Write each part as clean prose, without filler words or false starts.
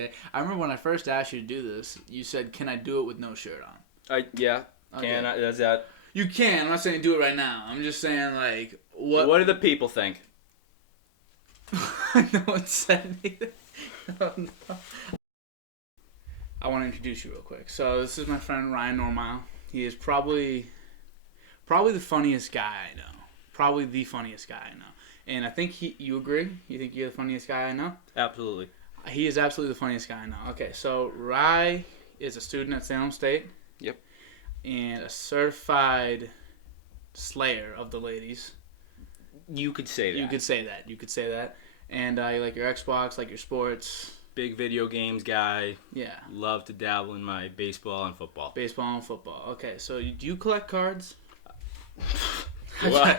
Okay. I remember when I first asked you to do this, you said, "Can I do it with no shirt on?" Yeah. Okay. Can I? Does that? You can. I'm not saying do it right now. I'm just saying, like, what? What do the people think? No one said anything. Oh, no. I want to introduce you real quick. So this is my friend Ryan Normile. He is probably the funniest guy I know. Probably the funniest guy I know. And I think you agree? You think you're the funniest guy I know? Absolutely. He is absolutely the funniest guy I know. Okay, so Rye is a student at Salem State. Yep. And a certified slayer of the ladies. You could say that. You could say that. And you like your Xbox, like your sports. Big video games guy. Yeah. Love to dabble in my baseball and football. Baseball and football. Okay, so do you collect cards? Do I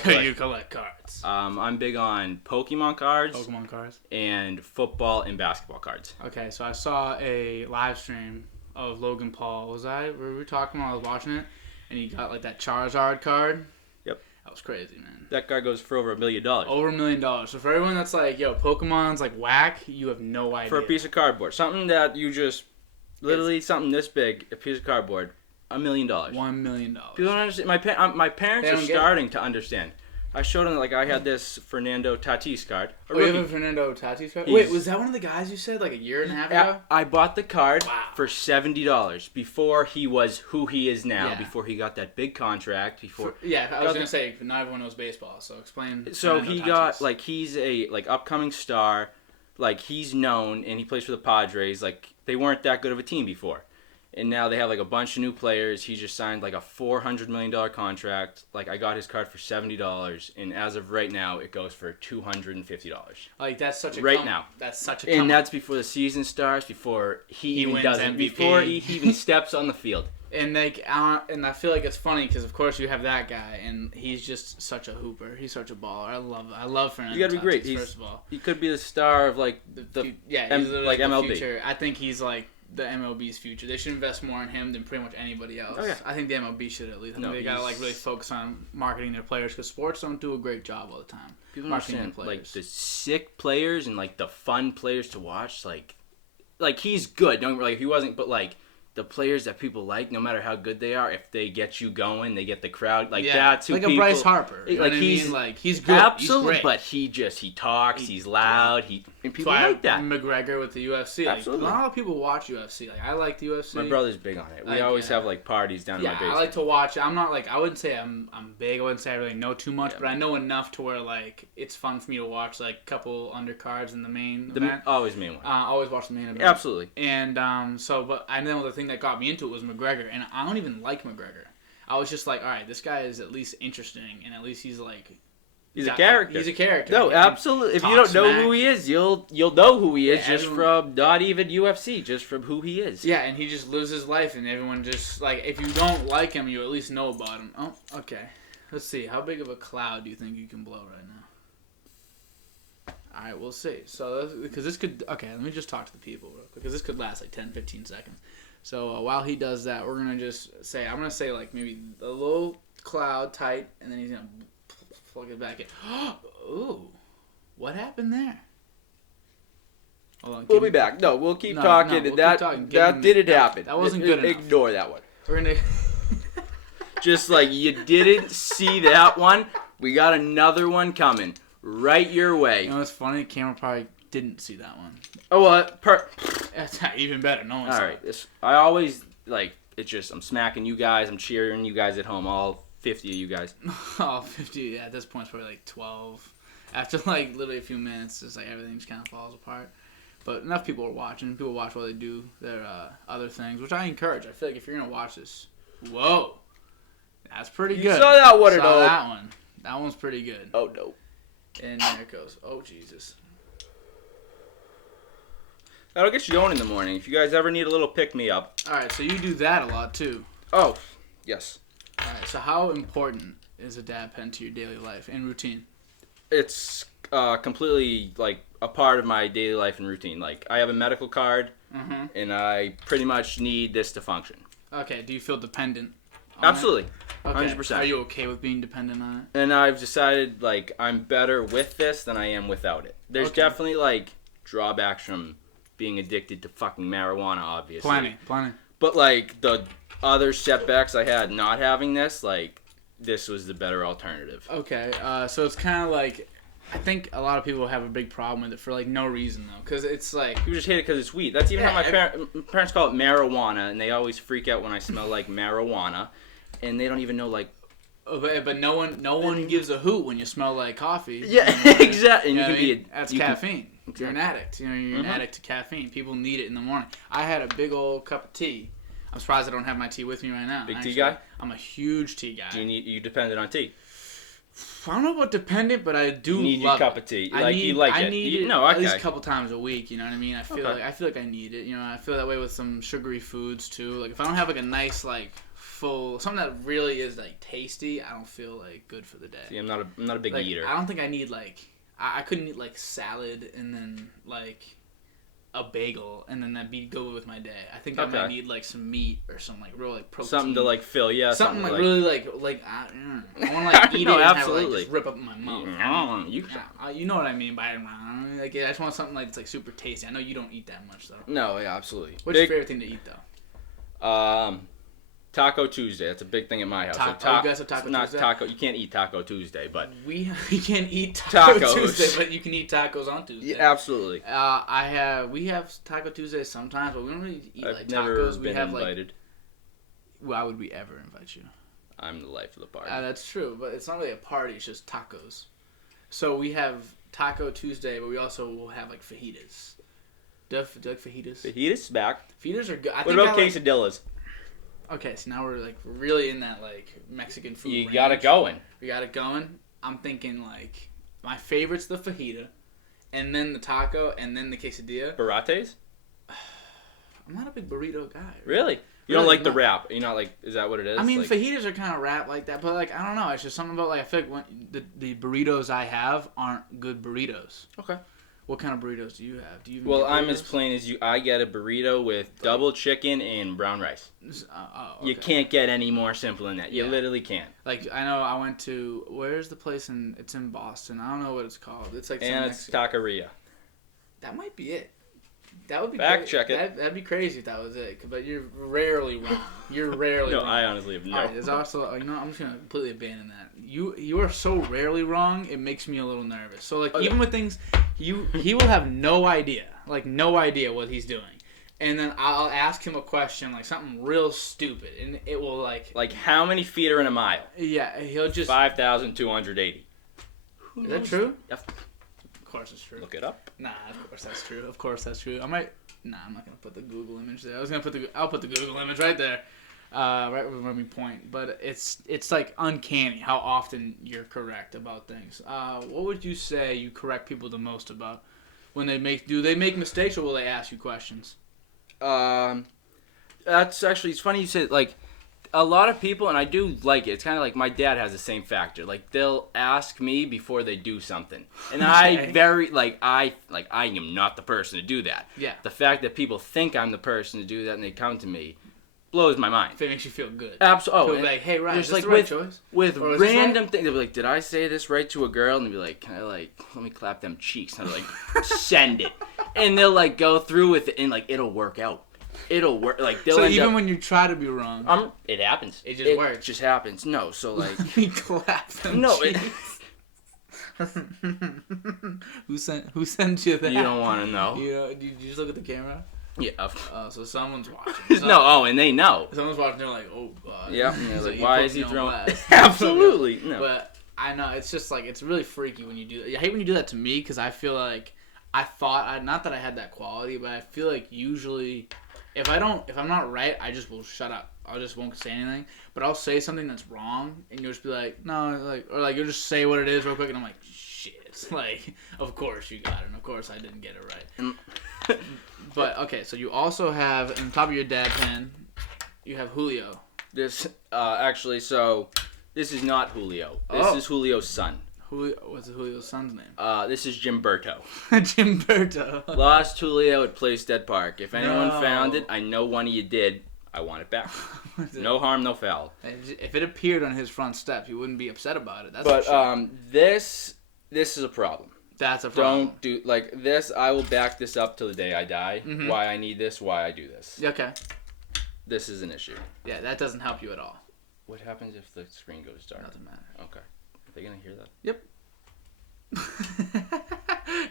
collect? Do you collect cards? I'm big on Pokemon cards. Pokemon cards. And football and basketball cards. Okay, so I saw a live stream of Logan Paul. Were we talking while I was watching it? And he got like that Charizard card. Yep. That was crazy, man. That card goes for over $1 million. Over $1 million. So for everyone that's like, yo, Pokemon's like whack, you have no idea. For a piece of cardboard. Something that you just, literally something this big, a piece of cardboard, $1 million. $1 million. People don't understand. My parents are starting to understand. I showed them, like, I had this Fernando Tatis card. Oh, you have a Fernando Tatis card? Wait, was that one of the guys you said like a year and a half ago? I bought the card for $70 before he was who he is now, before he got that big contract. I was going to say, not everyone knows baseball, so explain. So Fernando he Tatis. got, like, he's a, like, upcoming star. Like, he's known, and he plays for the Padres. Like, they weren't that good of a team before. And now they have, like, a bunch of new players. He just signed, like, a $400 million contract. Like, I got his card for $70. And as of right now, it goes for $250. Like, that's such a... now. That's such a... And that's before the season starts, before he even does it, before he even steps on the field. And, like, and I feel like it's funny because, of course, you have that guy, and he's just such a hooper. He's such a baller. I love Fernando. You got to be great. First of all. He could be the star of, like, he's like MLB. The future. I think he's, like, the MLB's future. They should invest more in him than pretty much anybody else. Oh, yeah. I think the MLB should at least. They gotta like really focus on marketing their players because sports don't do a great job all the time. People don't understand like the sick players and like the fun players to watch. Like he's good. Don't like if he wasn't, but like the players that people like, no matter how good they are, if they get you going, they get the crowd. Like that's who like people, a Bryce Harper. You know what I mean? Like he's good. Absolutely, he's but he talks. He's loud. And people like that. McGregor with the UFC. Like, absolutely. Not a lot of people watch UFC. Like I like the UFC. My brother's big on it. We always have like parties down in my basement. I like to watch. I'm not like I wouldn't say I'm big. I wouldn't say I really know too much, but I know enough to where like it's fun for me to watch like a couple undercards in the main event. Always main one. Always watch the main event. Absolutely. And but I know the thing that got me into it was McGregor, and I don't even like McGregor. I was just like, all right, this guy is at least interesting, and at least he's like. He's a character. He's a character. No, absolutely. If you don't know who he is, you'll know who he is just from not even UFC, just from who he is. Yeah, and he just lives his life, and everyone just like if you don't like him, you at least know about him. Oh, okay. Let's see. How big of a cloud do you think you can blow right now? All right, we'll see. So because this could let me just talk to the people real quick because this could last like 10, 15 seconds. So while he does that, we're gonna just say I'm gonna say like maybe a little cloud tight, and then he's gonna. Plug it back in. Ooh, what happened there? Hold on, we'll be back. No, we'll keep talking. We'll that keep talking. that didn't happen. That wasn't good enough. Ignore that one. We're gonna. Just like you didn't see that one, we got another one coming right your way. You know what's funny? The camera probably didn't see that one. Oh well, that's even better. No one saw it. I always like. It's just I'm smacking you guys. I'm cheering you guys at home. All 50 of you guys. Oh, 50. Yeah, at this point it's probably like 12. After like literally a few minutes, it's like everything just kind of falls apart. But enough people are watching. People watch while they do their other things, which I encourage. I feel like if you're gonna watch this, whoa, that's pretty good. You saw that one, saw that one. That one's pretty good. Oh no. And there it goes. Oh Jesus. That'll get you going in the morning. If you guys ever need a little pick me up. All right, so you do that a lot too. Oh, yes. All right, so how important is a dab pen to your daily life and routine? It's completely like a part of my daily life and routine. Like I have a medical card, and I pretty much need this to function. Okay. Do you feel dependent? Absolutely. Okay. 100%. Are you okay with being dependent on it? And I've decided like I'm better with this than I am without it. There's definitely like drawbacks from being addicted to fucking marijuana, obviously. Plenty. But, like, the other setbacks I had not having this, like, this was the better alternative. Okay, so it's kind of like, I think a lot of people have a big problem with it for, like, no reason, though. Because it's like... People just hate it because it's weed. That's even how my parents call it marijuana, and they always freak out when I smell like marijuana. And they don't even know, like... But no one gives a hoot when you smell like coffee. Yeah, exactly. And you can be that's caffeine. You're an addict. You know, you're an addict to caffeine. People need it in the morning. I had a big old cup of tea. I'm surprised I don't have my tea with me right now. Big tea guy? I'm a huge tea guy. You dependent on tea? I don't know about dependent, but I do you need love your cup of tea. I need it at least a couple times a week. You know what I mean? I feel like I need it. You know, I feel that way with some sugary foods too. Like if I don't have like a nice like full something that really is like tasty, I don't feel like good for the day. See, I'm not a big eater. I don't think I need like I couldn't eat like salad and then like a bagel and then that'd be good with my day. I think I might need like some meat or some like real like protein. Something to like fill, yeah. Something like really like I want to like eat it and absolutely. have it, like, just rip up my mouth. You know what I mean by like I just want something like it's like super tasty. I know you don't eat that much though. No, yeah, absolutely. What's your favorite thing to eat though? Taco Tuesday. That's a big thing at my house. You guys have Taco not Tuesday? Taco. You can't eat Taco Tuesday, but you can't eat Taco Tuesday, but you can eat tacos on Tuesday. Yeah, absolutely. We have Taco Tuesday sometimes, but we don't really eat like never tacos. Been invited. Why would we ever invite you? I'm the life of the party. That's true, but it's not really a party. It's just tacos. So we have Taco Tuesday, but we also will have like fajitas. Do you like fajitas? Fajitas back. Fajitas are good. What about quesadillas? Okay, so now we're like really in that like Mexican food. You got it going. We got it going. I'm thinking like my favorite's the fajita, and then the taco, and then the quesadilla. Burritos? I'm not a big burrito guy. Really? You don't like the wrap? You're not like, is that what it is? I mean, like, fajitas are kind of wrapped like that, but like I don't know. It's just something about like I feel like when the burritos I have aren't good burritos. Okay. What kind of burritos do you have? Do you? Well, I'm as plain as you. I get a burrito with double chicken and brown rice. Okay. You can't get any more simple than that. You literally can't. Like I know I went to where's the place it's in Boston. I don't know what it's called. It's like it's Taqueria. That might be it. That would be check it. That'd be crazy if that was it. But you're rarely wrong. You're rarely wrong. I honestly have no. All right, there's also I'm just gonna completely abandon that. You are so rarely wrong. It makes me a little nervous. So like even with things, he will have no idea what he's doing, and then I'll ask him a question like something real stupid, and it will like how many feet are in a mile? Yeah, he'll just 5,280. Is that true? Yep. Of course it's true. Look it up. Nah, of course that's true. I'm not gonna put the Google image there. I'll put the Google image right there, right where we point. But it's like uncanny how often you're correct about things. What would you say you correct people the most about when do they make mistakes or will they ask you questions? That's actually, it's funny you said like. A lot of people, and I do like it, it's kind of like my dad has the same factor. Like, they'll ask me before they do something. And okay. I am not the person to do that. Yeah. The fact that people think I'm the person to do that and they come to me blows my mind. If it makes you feel good. Absolutely. Be like, hey, Ryan, is this like the right choice? With random things, they'll be like, did I say this right to a girl? And they'll be like, can I, like, let me clap them cheeks? And I'll, like, send it. And they'll, like, go through with it, and, like, it'll work out. It'll work. Like they'll so even when you try to be wrong, it happens. It just works. It just happens. No, so like you clap them. No, who sent you that? You don't want to know. Do you just look at the camera? Yeah. So someone's watching. No. And they know. Someone's watching. They're like, oh god. Yeah. And they're like, why is he throwing? Absolutely. No. But I know it's just like it's really freaky when you do that. I hate when you do that to me because I feel like not that I had that quality, but I feel like usually. If I'm not right, I just will shut up. I just won't say anything. But I'll say something that's wrong, and you'll just be like, no, like, or like you'll just say what it is real quick, and I'm like, shit, like, of course you got it, and of course I didn't get it right. But okay, so you also have on top of your dad pen, you have Julio. This so this is not Julio. This is Julio's son. What's Julio's son's name? This is Gimberto. Gimberto. Lost Julio at Playstead Park. If anyone found it, I know one of you did. I want it back. No harm, no foul. If it appeared on his front step, he wouldn't be upset about it. That's but this is a problem. That's a problem. Don't do like this. I will back this up till the day I die. Mm-hmm. Why I need this, why I do this. Okay. This is an issue. Yeah, that doesn't help you at all. What happens if the screen goes dark? Doesn't matter. Okay. Are they gonna hear that? Yep.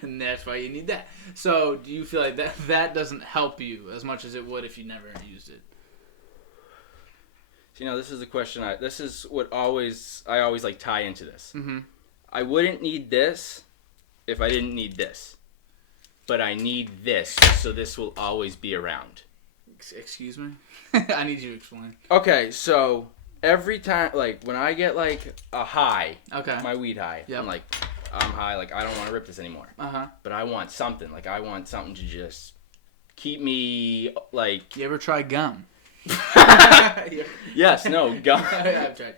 And that's why you need that. So, do you feel like that doesn't help you as much as it would if you never used it? So, this is the question. This is what I always like tie into this. Mm-hmm. I wouldn't need this if I didn't need this, but I need this, so this will always be around. Excuse me? I need you to explain. Okay, so every time, like, when I get, like, a high, Okay. my weed high, Yep. I'm like, I'm high, like, I don't want to rip this anymore. Uh-huh. But I want something. Like, I want something to just keep me, like... You ever try gum? Yes, no, gum. I've tried.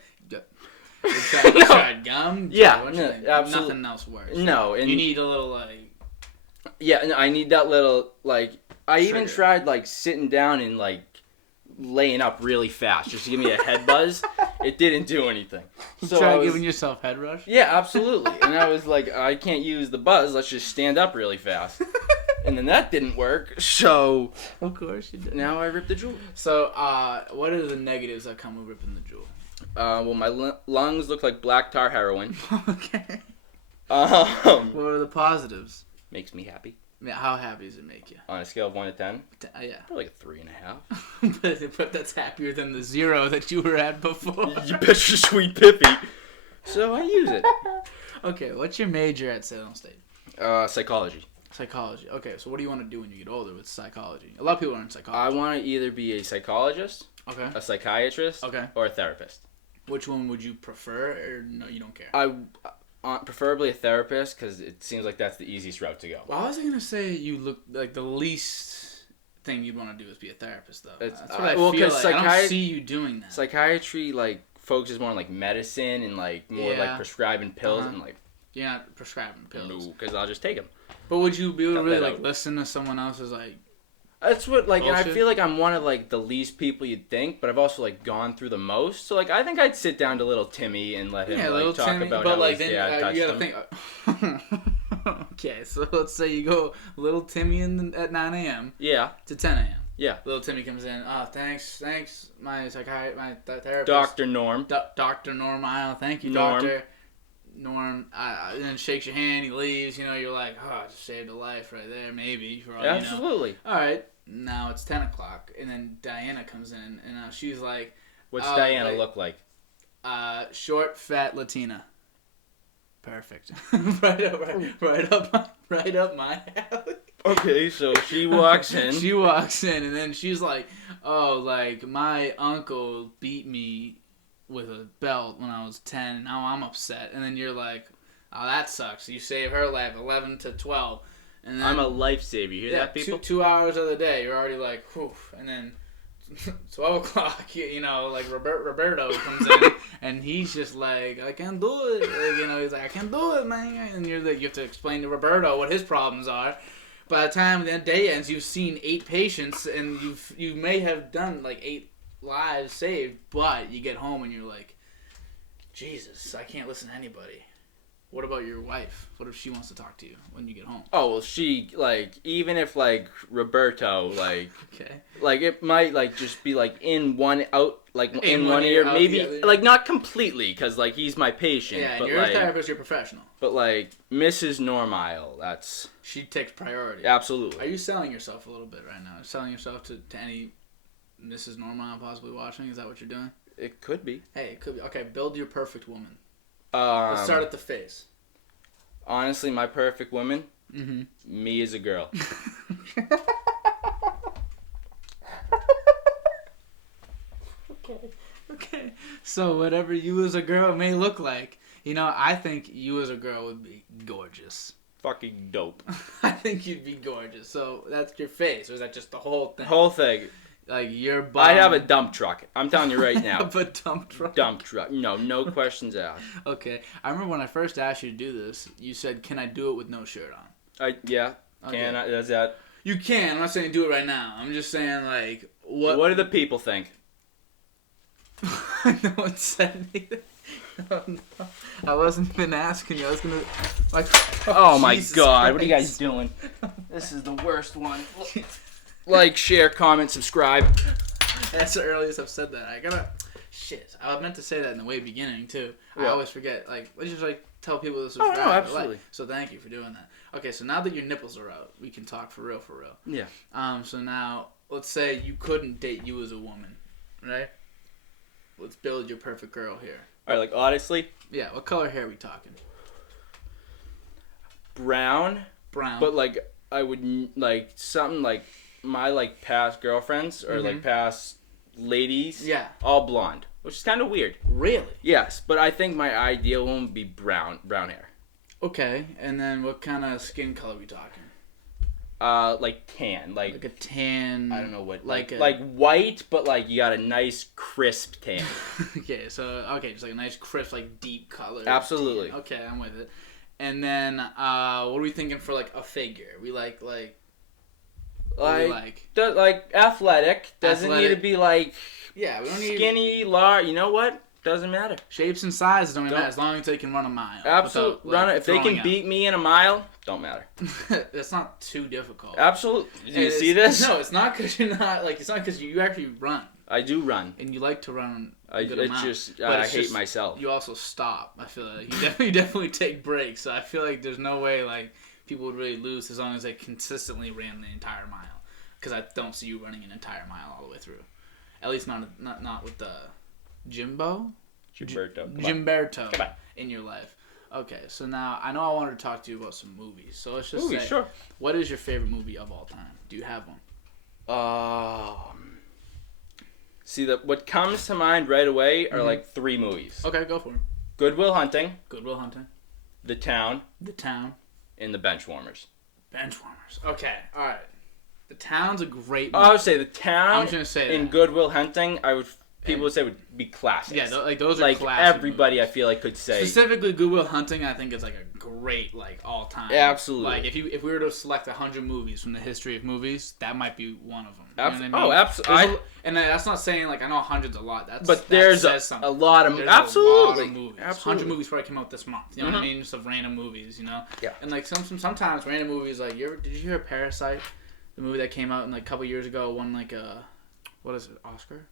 You tried gum? Yeah, What no, you think? absolutely. Nothing else works. No, and... You need a little, like... Yeah, no, I need that little, like... I even Trigger. tried, like, sitting down and, like, laying up really fast just to give me a head buzz. It didn't do anything. So Try giving yourself head rush? Yeah, absolutely. And I was like, I can't use the buzz. Let's just stand up really fast. And then that didn't work. So Of course you did. now I ripped the jewel. So, what are the negatives that come with ripping the jewel? Well, my lungs look like black tar heroin. Okay. Um, What are the positives? makes me happy. Yeah, how happy does it make you? On a scale of 1 to 10, Yeah. probably like a 3.5. But that's happier than the 0 that you were at before. You bet your sweet pippy. So I use it. Okay, what's your major at Salem State? Psychology. Psychology. Okay, so what do you want to do when you get older with psychology? A lot of people are in I psychology. want to either be a psychologist, Okay. a psychiatrist, Okay. or a therapist. Which one would you prefer, or no, you don't care? I preferably a therapist because it seems like that's the easiest route to go. Well, I was gonna say you look like the least thing you'd want to do is be a therapist, though. It's- That's what I well, feel 'cause like. I don't see you doing that. Psychiatry like focuses more on like medicine and like more Yeah. like prescribing pills Uh-huh. and like You're not prescribing pills. no, because I'll just take them. But would you be able to Cut really that like out. listen to someone else's like? That's what like and I Bullshit. feel like I'm one of like the least people you'd think, but I've also like gone through the most. So like I think I'd sit down to little Timmy and let him Yeah, like little talk Timmy, about but how like his then dad touched you him. gotta think. Okay, so let's say you go little Timmy at 9 a.m. Yeah, to 10 a.m. yeah. Little Timmy comes in. Oh, thanks, my therapist, Dr. Norm. Dr. Norm Isle. Thank you, Norm. Doctor Norm. And then shakes your hand. He leaves. You know, you're like, oh, I just saved a life right there, maybe. For all you know. Absolutely. All right, now it's 10 o'clock, and then Diana comes in, and she's like, What's Oh, Diana like- look like? short, fat Latina. Perfect. right up my alley. Okay, so she walks in. She walks in, and then she's like, "Oh, like my uncle beat me with a belt when I was 10, and now I'm upset." And then you're like, "Oh, that sucks. You saved her life, 11 to 12." And then, I'm a lifesaver. You hear yeah, that, people? 2 hours of the day, you're already like, whew. And then 12 o'clock, you know, like Roberto comes in, and he's just like, I can't do it. Like, you know, he's like, I can't do it, man. And you're like, you have to explain to Roberto what his problems are. By the time the day ends, you've seen 8 patients, and you may have done like 8 lives saved, but you get home and you're like, Jesus, I can't listen to anybody. What about your wife? What if she wants to talk to you when you get home? Oh, well, she, like, even if, like, Roberto, like, Okay. like, it might, like, just be, like, in one, out, like, in In one one ear, ear, out maybe, the other. like, not completely, because, like, he's my patient, Yeah, and but, you're like, a therapist, you're a professional. but, like, Mrs. Normile, that's, She takes priority. absolutely. Are you selling yourself a little bit right now? Selling yourself to any Mrs. Normal possibly watching? Is that what you're doing? It could be. Hey, it could be. Okay, build your perfect woman. Let's start at the face. Honestly, my perfect woman, Mm-hmm. me as a girl. Okay. So whatever you as a girl may look like, you know, I think you as a girl would be gorgeous. Fucking dope. I think you'd be gorgeous. So that's your face, or is that just the whole thing? Whole thing. Like your bum. I'd have a dump truck. I'm telling you right now. Have a dump truck. Dump truck. No questions asked. Okay. I remember when I first asked you to do this, you said, "Can I do it with no shirt on?" Yeah. Okay. Can I? Does that? You can. I'm not saying do it right now. I'm just saying, like, what? What do the people think? No one said anything. Oh, no. I wasn't even asking you. I was gonna. Like, Oh my Jesus God! What are you guys Christ. doing? This is the worst one. Like, share, comment, subscribe. That's the earliest I've said that. I gotta. Shit. I meant to say that in the way beginning too. I Yeah. always forget. Like, let's just like tell people to subscribe. no, absolutely. So thank you for doing that. Okay, so now that your nipples are out, we can talk for real, for real. Yeah. So now let's say you couldn't date you as a woman, right? Let's build your perfect girl here. All right. Like, honestly, Yeah. What color hair are we talking? brown. Brown. But like, I would like something like my like past girlfriends or like past ladies. Yeah. All blonde, which is kind of weird. Really? Yes, but I think my ideal one would be brown hair. Okay. And then what kind of skin color are we talking? Like tan, Like a tan. I don't know what, Like like white, but like you got a nice crisp tan. Okay, just like a nice crisp, like deep color. Absolutely. Tan. Okay, I'm with it. And then, what are we thinking for like a figure? We like. What do we like? Like athletic doesn't need Athletic. to be like Yeah, we don't need skinny, large. You know what? Doesn't matter. shapes and sizes. Don't even Don't- matter as long as they can run a mile. Absolutely, without, run it. If they throwing can up. beat me in a mile, don't matter. That's not too difficult. Absolutely. Do you And see it's- this? No, it's not because you're not like. It's not because you actually run I do run. and you like to run. I Good amount. just But I it's hate just- myself. You also stop. I feel like you definitely take breaks. So I feel like there's no way like people would really lose as long as they consistently ran the entire mile. Because I don't see you running an entire mile all the way through. At least not with the Jimbo. Gilberto. Come on. Gimberto Come on. in your life. Okay, so now I know I wanted to talk to you about some movies. So let's just Ooh, say, sure. what is your favorite movie of all time? Do you have one? See, what comes to mind right away are Mhm. like 3 movies: Okay, go for it. Good Will Hunting, Good Will Hunting, The Town, The Town, and The Benchwarmers. Benchwarmers. Okay, all right. The Town's a great Oh, movie. I would say The I'm Town just gonna say and that. Good Will Hunting. People would say would be classics. Yeah, like those are like classic everybody, movies. I feel like could say. Specifically, Good Will Hunting, I think is like a great like all time. Absolutely. Like if we were to select 100 movies from the history of movies, that might be one of them. You know what I mean? Oh, absolutely. And that's not saying like I know 100's a lot. But there's that says a something. lot of There's absolutely. a lot of movies. Absolutely. 100 movies probably came out this month. You know what I mean? Just of random movies. You know. Yeah. And like sometimes random movies like did you hear of Parasite? The movie that came out in like a couple years ago won like a what is it Oscar.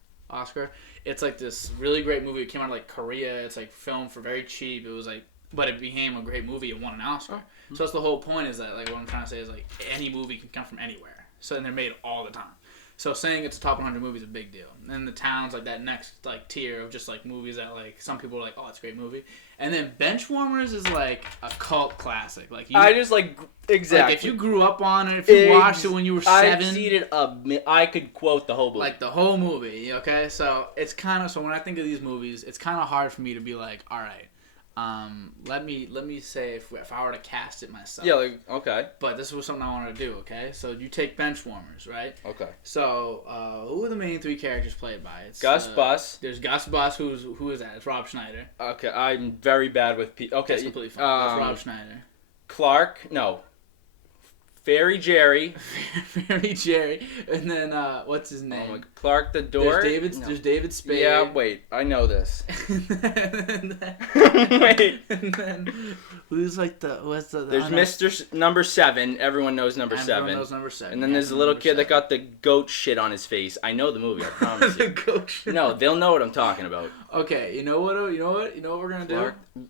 It's like this really great movie. It came out of like Korea. It's like filmed for very cheap. It was like, but it became a great movie. It won an Oscar. So that's the whole point. Is that like what I'm trying to say is like any movie can come from anywhere. So and they're made all the time. So saying it's a top 100 movie is a big deal. And The Town's like that next like tier of just like movies that like some people are like, oh, it's a great movie. And then Benchwarmers is like a cult classic. Like I just like exactly. Like if you grew up on it, if you watched it when you were 7, I've seen it. I could quote the whole movie. like the whole movie. Okay, so it's kind of so when I think of these movies, it's kind of hard for me to be like, all right, let me say if I were to cast it myself. yeah, like okay, But this was something I wanted to do. Okay, so you take Benchwarmers, right? okay. So who are the main 3 characters played by? It's Gus Bus. There's Gus Bus. Who is that? It's Rob Schneider. Okay, I'm very bad with okay. That's completely fine. That's Rob Schneider. Clark, no. Fairy Jerry. Fairy Jerry, and then what's his name? Oh my, Clark the Door. There's David Spade. Yeah, wait, I know this. and Wait. then who's like There's Mr. Number 7. Everyone knows Number 7. Everyone knows Number 7. And then there's the little kid that got the goat shit on his face. I know the movie. I promise the you. coach. No, they'll know what I'm talking about. Okay, you know what we're gonna Clark, do?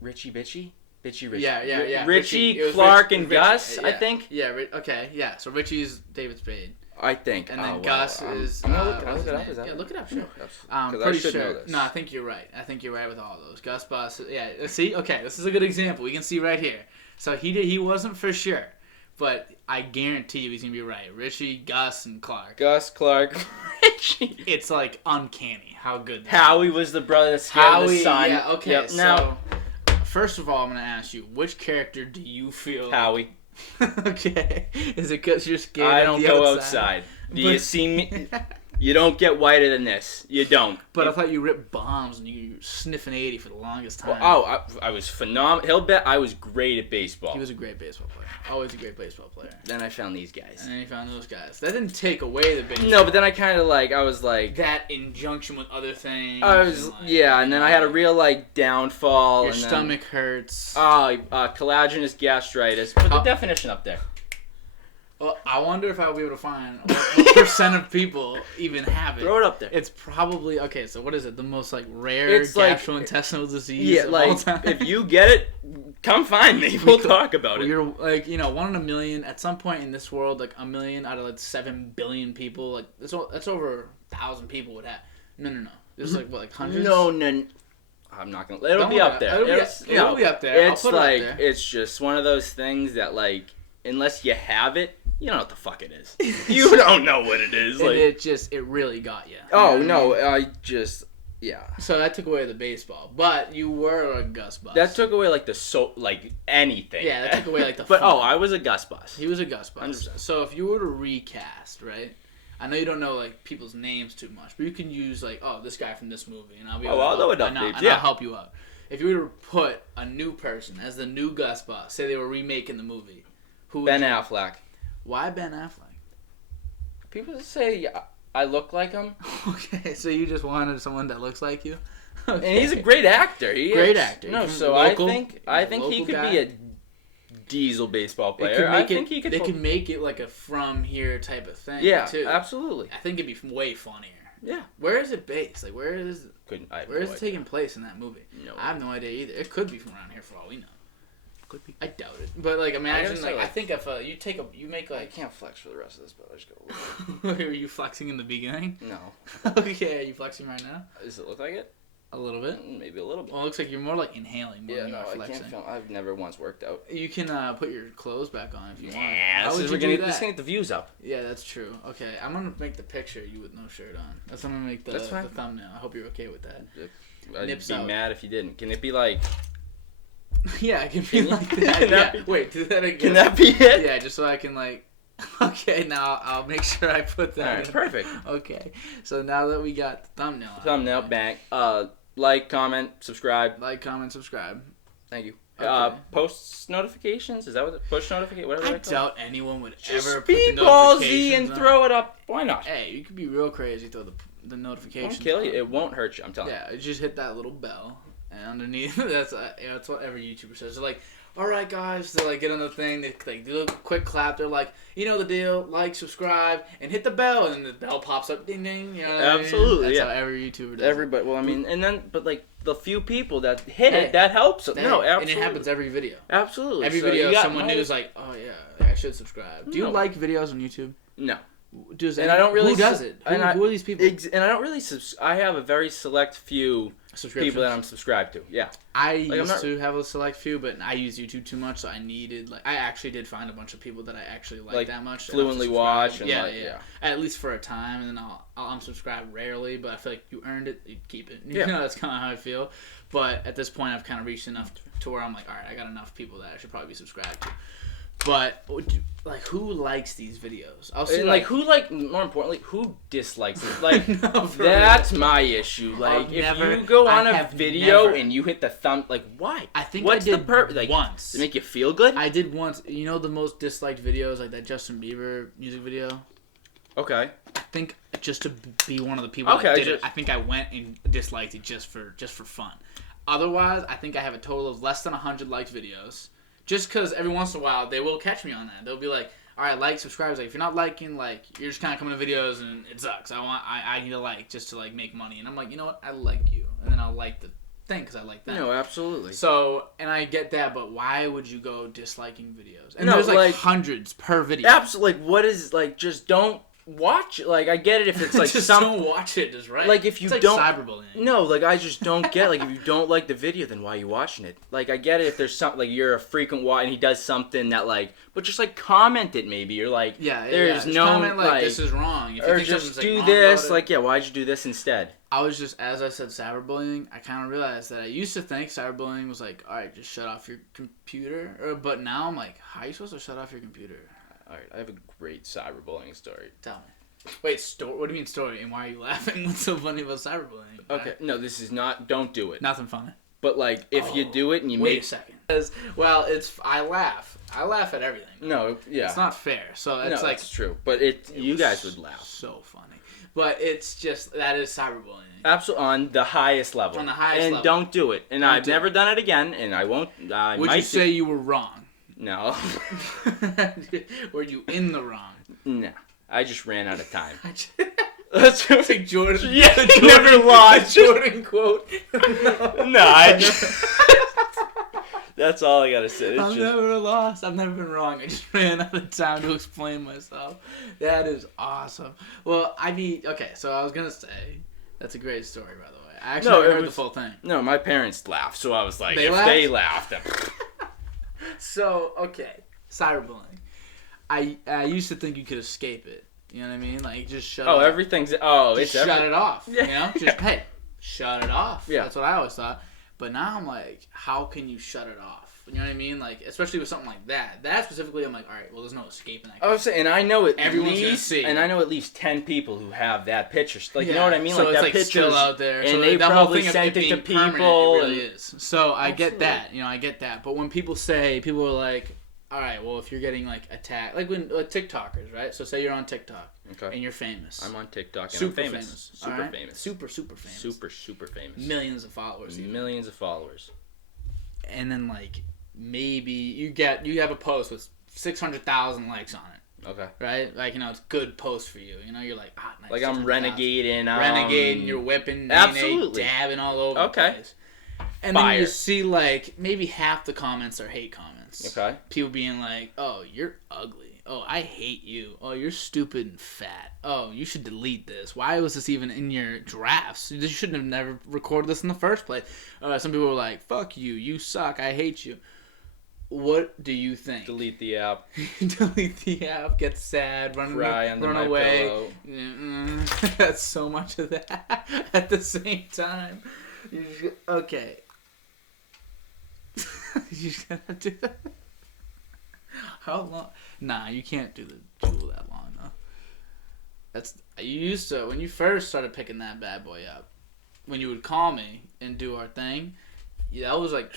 Richie Bitchy. Bitchy Richie. Yeah. Richie, It was Clark, Rich- and Rich- Gus. yeah. I think. Yeah. Okay. Yeah. So Richie's David Spade, I think. and then Oh, wow. Gus is. I'm gonna look what's it his up. name? Is that Yeah, right? look it up. Sure. Because Pretty I should sure. know this. No, I think you're right. I think you're right with all those. Gus Bus. Yeah. See. Okay. This is a good example. We can see right here. So he wasn't for sure, but I guarantee you he's gonna be right. Richie, Gus, and Clark. Gus, Clark, Richie. It's like uncanny how good. Howie was the brother that scared the son. Yeah. Okay. Yep. So. Now, First of all, I'm going to ask you, which character do you feel... Howie. Okay. Is it because you're scared I of don't the go outside? outside. Do you see me? You don't get whiter than this. You don't. But I thought you ripped bombs and you were sniffing 80 for the longest time. I was phenomenal. He'll bet I was great at baseball. He was a great baseball player. Always a great baseball player. Then I found these guys. And then you found those guys. That didn't take away the baseball. No, but then I kind of I was like... That in junction with other things. And then I had a real, downfall. Your stomach hurts. Collagenous gastritis. Put the definition up there. Well, I wonder if I'll be able to find what percent of people even have it. Throw it up there. It's probably... Okay, so what is it? The most, rare gastrointestinal disease of all time? If you get it, come find me. We'll talk about it. You're, 1 in a million. At some point in this world, a million out of, 7 billion people, that's over 1,000 people would have... No. There's, hundreds? No. I'm not going to... It'll be up there. It'll be up there. It's, it's just one of those things that, unless you have it, you don't know what the fuck it is. You don't know what it is. And it really got you. Oh, no, yeah. So that took away the baseball, but you were a Gus Bus. That took away, anything. Yeah, that took away, the But, fun. I was a Gus Bus. He was a Gus Bus. 100%. So if you were to recast, right? I know you don't know, people's names too much, but you can use, this guy from this movie, and I'll be I'll know enough names, yeah. I'll help you out. If you were to put a new person as the new Gus Bus, say they were remaking the movie, who would Ben Affleck. Why Ben Affleck? People say I look like him. Okay, so you just wanted someone that looks like you? Okay. And he's a great actor. Great actor. No, so local, I think he could be a diesel baseball player. They could make it like a from here type of thing. Yeah, too. absolutely. I think it'd be way funnier. Yeah. Where is it based? Where is it taking place in that movie? No. I have no idea either. It could be from around here for all we know. Could be. I doubt it. But imagine I think if you make I can't flex for the rest of this, but I just go. Were you flexing in the beginning? No. Okay, are you flexing right now? Does it look like it? A little bit. Maybe a little bit. Well, it looks like you're more inhaling. More than you are flexing. I can't film. I've never once worked out. You can put your clothes back on if you want. Yeah, this is gonna get the views up. Yeah, that's true. Okay, I'm gonna make the picture you with no shirt on. That's gonna make the thumbnail. I hope you're okay with that. I'd be mad if you didn't. Can it be Yeah, it can be like that. Yeah. Wait, do that again. Can that be it? Yeah, just so I can Okay, now I'll make sure I put that. All right, perfect. Okay, so now that we got the thumbnail. Bang. Like, comment, subscribe. Like, comment, subscribe. Thank you. Okay. Post notifications? Is that what push notification? Whatever. I doubt anyone would ever put be the ballsy and on. Throw it up. Why not? Hey, you could be real crazy. Throw the notifications. It won't kill you. It won't hurt you. I'm telling you. Yeah, just hit that little bell, and underneath that's what every YouTuber says. They're like, all right, guys. They get on the thing. They do a quick clap. They're like, you know the deal. Like, subscribe, and hit the bell, and then the bell pops up. Ding ding. You know what Absolutely. I mean? That's how every YouTuber does. Everybody. Well, I mean, and then the few people that hit it, that helps. No, absolutely. And it happens every video. Absolutely. Every video, someone new is like, oh yeah, I should subscribe. Do you like videos on YouTube? No. I don't really. Who does it? Who are these people? And I don't really. I have a very select few people that I'm subscribed to. Yeah. I used to have a select few, but I use YouTube too much, so I needed I actually did find a bunch of people that I actually like that much. Fluently watch. And yeah. At least for a time, and then I'll unsubscribe rarely. But I feel like you earned it, you keep it. You know, that's kind of how I feel. But at this point, I've kind of reached enough to where I'm like, all right, I got enough people that I should probably be subscribed to. But who likes these videos? I'll see more importantly, who dislikes it? No, that's my issue. If you go on a video and you hit the thumb, why? I think what's I did the once. To make you feel good? I did once. You know the most disliked videos, like that Justin Bieber music video? Okay. I think just to be one of the people that did it, I think I went and disliked it just for fun. Otherwise, I think I have a total of less than 100 liked videos. Just because every once in a while, they will catch me on that. They'll be like, all right, like, subscribe. If you're not liking, you're just kind of coming to videos and it sucks. I need a like just to, make money. And I'm like, you know what? I like you. And then I'll like the thing because I like them. No, absolutely. So, and I get that, but why would you go disliking videos? And there's, hundreds per video. Absolutely. What is, just don't watch it. I get it if it's just don't watch it is right. If you it's don't cyberbullying. No, I just don't get if you don't like the video, then why are you watching it? I get it if there's something you're a frequent watch and he does something that but just comment it maybe. You're there's no comment this is wrong. If you or think just do this why'd you do this instead? I was just, as I said, cyberbullying, I kind of realized that I used to think cyberbullying was all right, just shut off your computer. But now I'm like, how are you supposed to shut off your computer? All right, I have a great cyberbullying story. Tell me. Wait, what do you mean story? And why are you laughing? What's so funny about cyberbullying? Okay, no, this is not. Don't do it. Nothing funny. But like, if you do it and you wait make. a second. Well, I laugh. I laugh at everything. No, yeah. It's not fair. So it's like that's true. But you guys would laugh. So funny. But it's just that is cyberbullying. Absolutely, on the highest level. On the highest level. And don't do it. And I've never done it again, and I won't. Would you say you were wrong? No. Were you in the wrong? No. I just ran out of time. That's like Jordan. Yeah, Jordan, never lost. Jordan quote. No, that's all I gotta say. I've never lost. I've never been wrong. I just ran out of time to explain myself. That is awesome. Well, okay, so I was gonna say, that's a great story, by the way. I actually heard the full thing. No, my parents laughed, so I was like, they laughed. So, okay, cyberbullying. I used to think you could escape it. You know what I mean? Like, just shut it off. It's shut it off. Yeah. You know? Just, hey, shut it off. Yeah. That's what I always thought. But now I'm like, how can you shut it off? You know what I mean? Like, especially with something like that. That specifically, I'm like, all right, well, there's no escaping that. I was saying, and I know everyone's gonna see. And I know at least 10 people who have that picture. Like, you know what I mean? So like, it's that like picture's still out there. And so they the probably whole thing sent of it to people. people. It really is. So I get that. You know, I get that. But when people are like, all right, well, if you're getting like attacked, like when TikTokers, right? So say you're on TikTok and you're famous. I'm on TikTok and super I'm famous. Super famous. Super famous. Super famous. Millions of followers. Millions of followers. And then like maybe you have a post with 600,000 likes on it. Okay. Right? Like, you know, it's good post for you. You know, you're like, nice. Like I'm renegading. Renegading, you're whipping, absolutely, dabbing all over the place. And then you see like maybe half the comments are hate comments. Okay. People being like, "Oh, you're ugly. Oh, I hate you. Oh, you're stupid and fat. Oh, you should delete this. Why was this even in your drafts? You shouldn't have never recorded this in the first place." Some people were like, "Fuck you. You suck. I hate you." What do you think? Delete the app. Delete the app. Get sad. Run away. Pillow. That's so much of that at the same time. Okay. You just gotta do that. How long? Nah, you can't do the jewel that long though. You used to when you first started picking that bad boy up. When you would call me and do our thing, that was like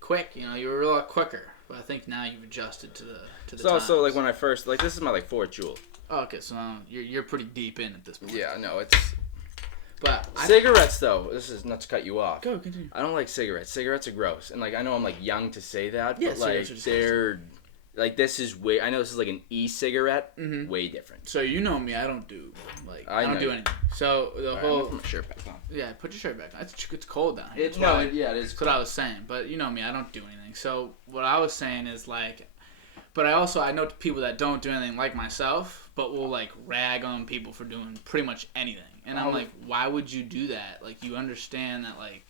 quick. You know, you were a lot quicker. But I think now you've adjusted to the. It's also like when I first this is my like 4th jewel. Oh, okay, so you're pretty deep in at this point. Yeah, no, it's. But cigarettes though, this is not to cut you off. Go continue. I don't like cigarettes. Cigarettes are gross, and like I know I'm like young to say that, yeah, but like they're like this is way. I know this is like an e-cigarette, way different. So you know me, I don't do I don't do anything. So the whole put my shirt back on. Yeah, put your shirt back on. It's cold down here. It is. That's what I was saying. But you know me, I don't do anything. So what I was saying is like, but I know people that don't do anything like myself, but will like rag on people for doing pretty much anything. And I'm like, why would you do that? Like, you understand that, like,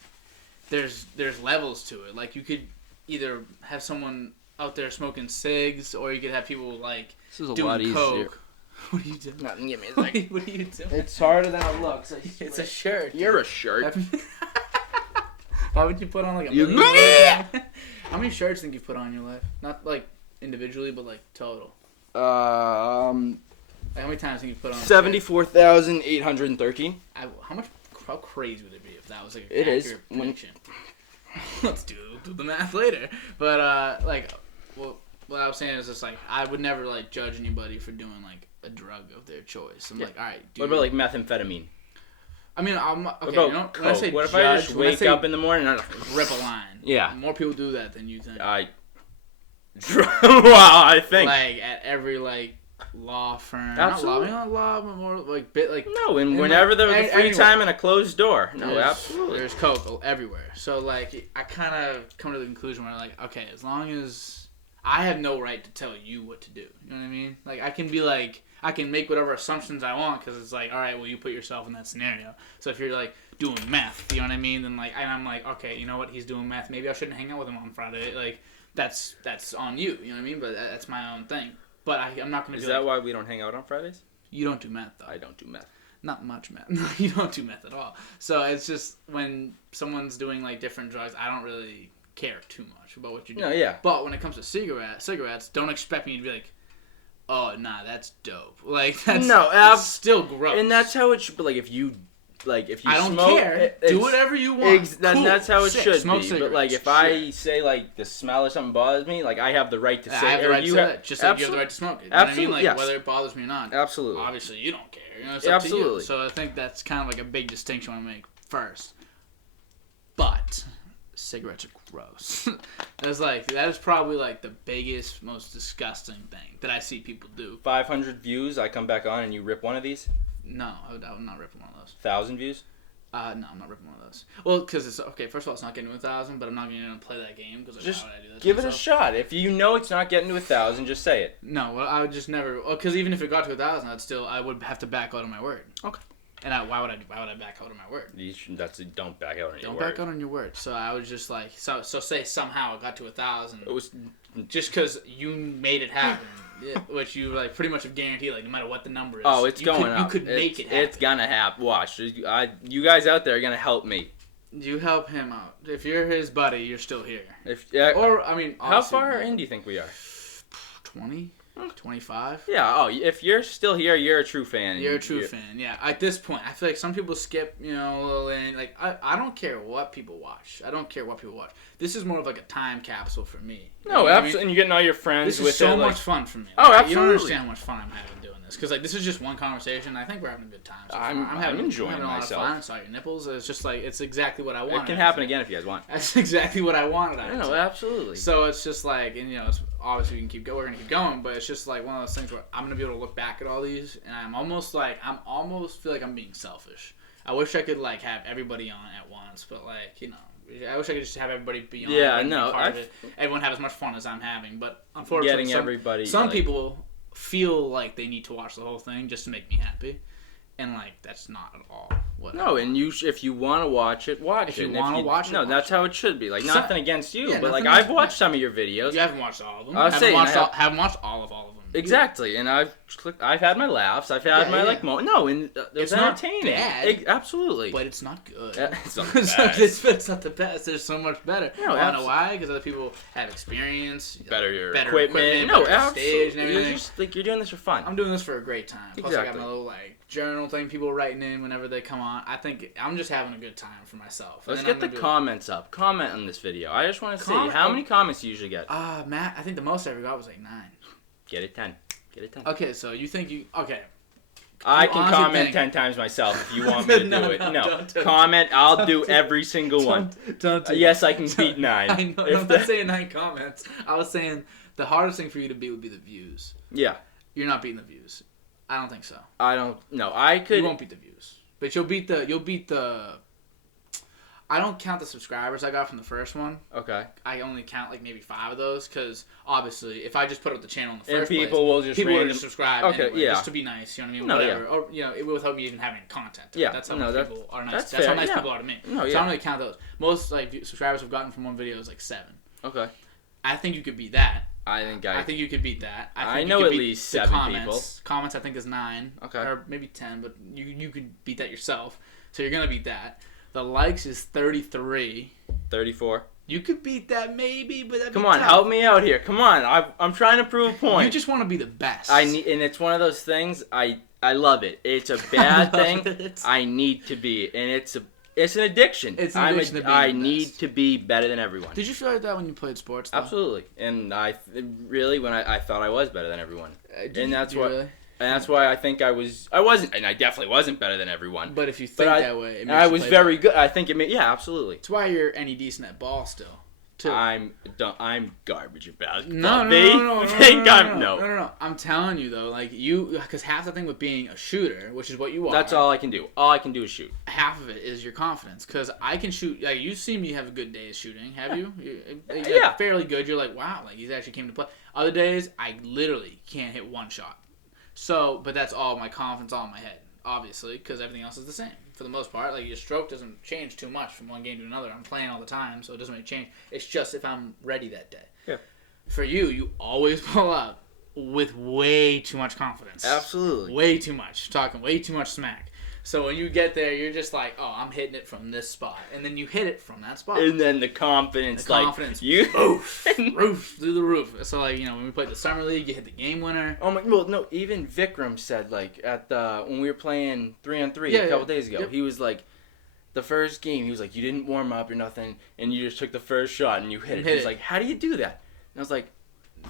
there's levels to it. Like, you could either have someone out there smoking cigs, or you could have people, like, doing coke. What are you doing? Nothing. Give me a second. What are you doing? It's harder than it looks. It's a shirt. You're a shirt. Why would you put on, like, a million? How many shirts do you think you've put on in your life? Not, like, individually, but, like, total. How many times have you put on? 74,813. How crazy would it be if that was like an accurate prediction? Let's do the math later. But what I was saying is just like I would never like judge anybody for doing like a drug of their choice. I'm like, all right. What about like methamphetamine? I mean, I'm okay. What about you know, coke? when I say what if judge, I just wake up in the morning and rip a line? Yeah. More people do that than you think. Wow, I think. Like at every like law firm. Absolutely. Not law, but more like bit like. No, and whenever there was a free time and a closed door. No, absolutely. There's coke everywhere. So like, I kind of come to the conclusion where like, okay, as long as I have no right to tell you what to do. You know what I mean? Like I can be like, I can make whatever assumptions I want because it's like, all right, well you put yourself in that scenario. So if you're like doing meth, you know what I mean? Then like, and I'm like, okay, you know what? He's doing meth. Maybe I shouldn't hang out with him on Friday. Like that's on you. You know what I mean? But that's my own thing. But I'm not going to. Is that why we don't hang out on Fridays? You don't do meth, though. I don't do meth. Not much meth. No, you don't do meth at all. So it's just when someone's doing like different drugs, I don't really care too much about what you do. No, yeah. But when it comes to cigarettes, don't expect me to be like, oh, nah, that's dope. Like, that's it's still gross. And that's how it should be. Like, if you I don't smoke, care. Do whatever you want. Cool. That's how it Sick. should Smoke be. cigarettes. But, like, if I say, like, the smell or something bothers me, like, I have the right to say it. I have the right to say that. Just like you have the right to smoke it. You know what I mean? Like, yes. whether it bothers me or not. Absolutely. Obviously, you don't care. You know, it's up to you. Absolutely. So I think that's kind of like a big distinction I want to make first. But cigarettes are gross. That is probably like the biggest, most disgusting thing that I see people do. 500 views, I come back on and you rip one of these? No, I would not rip one of those. 1,000 views? No, I'm not ripping one of those. Well, because it's okay. First of all, it's not getting to 1,000, but I'm not going to play that game because Just why would I do that? give it a shot. If you know it's not getting to 1,000, just say it. No, well, I would just never. Because even if it got to 1,000, I would have to back out on my word. Okay. And why would I back out on my word? Don't back out on your word. Don't back out on your word. So I was just like, so say somehow it got to 1,000. It was just because you made it happen. Yeah, which you like pretty much have guaranteed, like no matter what the number is. Oh, it's going up. You could make it happen. It's gonna happen. Watch. You guys out there are gonna help me. You help him out. If you're his buddy, you're still here. Or I mean, how far in do you think we are? 20, 25. Yeah. Oh, if you're still here, you're a true fan. You're a true fan. Yeah. At this point, I feel like some people skip, a little in. Like I don't care what people watch. This is more of like a time capsule for me. No, absolutely. And you're getting all your friends this with is so much fun for me. Oh, absolutely. You don't understand how much fun I'm having doing this. Because, like, this is just one conversation. I think we're having a good time. So I'm enjoying myself. I saw your nipples. It's just, like, it's exactly what I wanted. It can happen again if you guys want. That's exactly what I wanted. No, absolutely. So it's just, like, and, it's obviously we're going to keep going, but it's just, like, one of those things where I'm going to be able to look back at all these, and I almost feel like I'm being selfish. I wish I could, like, have everybody on at once, but, like, I wish I could just have everybody be on. Yeah, no. Part of it. Everyone have as much fun as I'm having, but unfortunately, some people feel like they need to watch the whole thing just to make me happy, and like that's not at all what. No, and if you want to watch it, watch it. If you want to watch it, no, that's how it should be. Like nothing against you, but like I've watched some of your videos. You haven't watched all of them. Haven't watched all of them. Exactly, and I've had my laughs. I've had my like moments. No, and it's entertaining. Not bad, absolutely, but it's not good. It's not the best. It's not the best. There's so much better. No, I don't know why, because other people have experience, better equipment. No, absolutely. Stage and everything. You're just like you're doing this for fun. I'm doing this for a great time. Plus, exactly. I got my little like journal thing. People writing in whenever they come on. I think I'm just having a good time for myself. Let's get the comments up. Comment on this video. I just want to see how many comments you usually get. Matt, I think the most I ever got was like 9. Get it 10. Okay, so you think okay. I can comment 10 times myself if you want me to do it. No, don't comment. I'll do every single one. Don't do yes, I can beat 9. I know. I'm not saying 9 comments. I was saying the hardest thing for you to beat would be the views. Yeah. You're not beating the views. I don't think so. I don't. No, I could. You won't beat the views, but you'll beat the. I don't count the subscribers I got from the first one. Okay. I only count like maybe 5 of those because obviously if I just put up the channel in the first place, people will just subscribe. Okay, anyway, just to be nice. You know what I mean? No, whatever. Yeah. Or without me even having content. Yeah. That's how much people are nice. That's how nice people are to me. No, so I don't really count those. Most like subscribers I've gotten from one video is like 7. Okay. I think you could beat that. I think you could beat that. I know at least 7 people. Comments I think is 9. Okay. Or maybe 10, but you could beat that yourself. So you're gonna beat that. The likes is 33. 34. You could beat that maybe, but that'd Come be on, tough. help me out here. Come on, I'm trying to prove a point. You just want to be the best. And it's one of those things. I love it. It's a bad thing. I need to be, and it's an addiction. It's an addiction to being I the need best. to be better than everyone. Did you feel like that when you played sports? Though? Absolutely, and I thought I was better than everyone, and that's why. Really? And that's why I think I wasn't, and I definitely wasn't better than everyone. But if you think that way, it makes I was very better. good. I think yeah, absolutely. That's why you're any decent at ball still. Too. I'm garbage at basketball. No. I'm telling you though, like because half the thing with being a shooter, which is what you are. That's all I can do. All I can do is shoot. Half of it is your confidence, because I can shoot. Like you've seen me have good days shooting, have you? Yeah. Fairly good. You're like, wow, like he's actually came to play. Other days, I literally can't hit one shot. So, but that's all my confidence all in my head, obviously, because everything else is the same for the most part. Like your stroke doesn't change too much from one game to another. I'm playing all the time, so it doesn't really change. It's just if I'm ready that day. Yeah. For you always pull up with way too much confidence. Absolutely. Way too much. Talking way too much smack. So when you get there, you're just like, oh, I'm hitting it from this spot. And then you hit it from that spot. And then the confidence you roof through the roof. So like, when we played the summer league, you hit the game winner. Oh my, well, no, even Vikram said like at the when we were playing 3-on-3 a couple days ago, he was like, the first game, he was like, you didn't warm up or nothing, and you just took the first shot and you hit it. He was like, how do you do that? And I was like,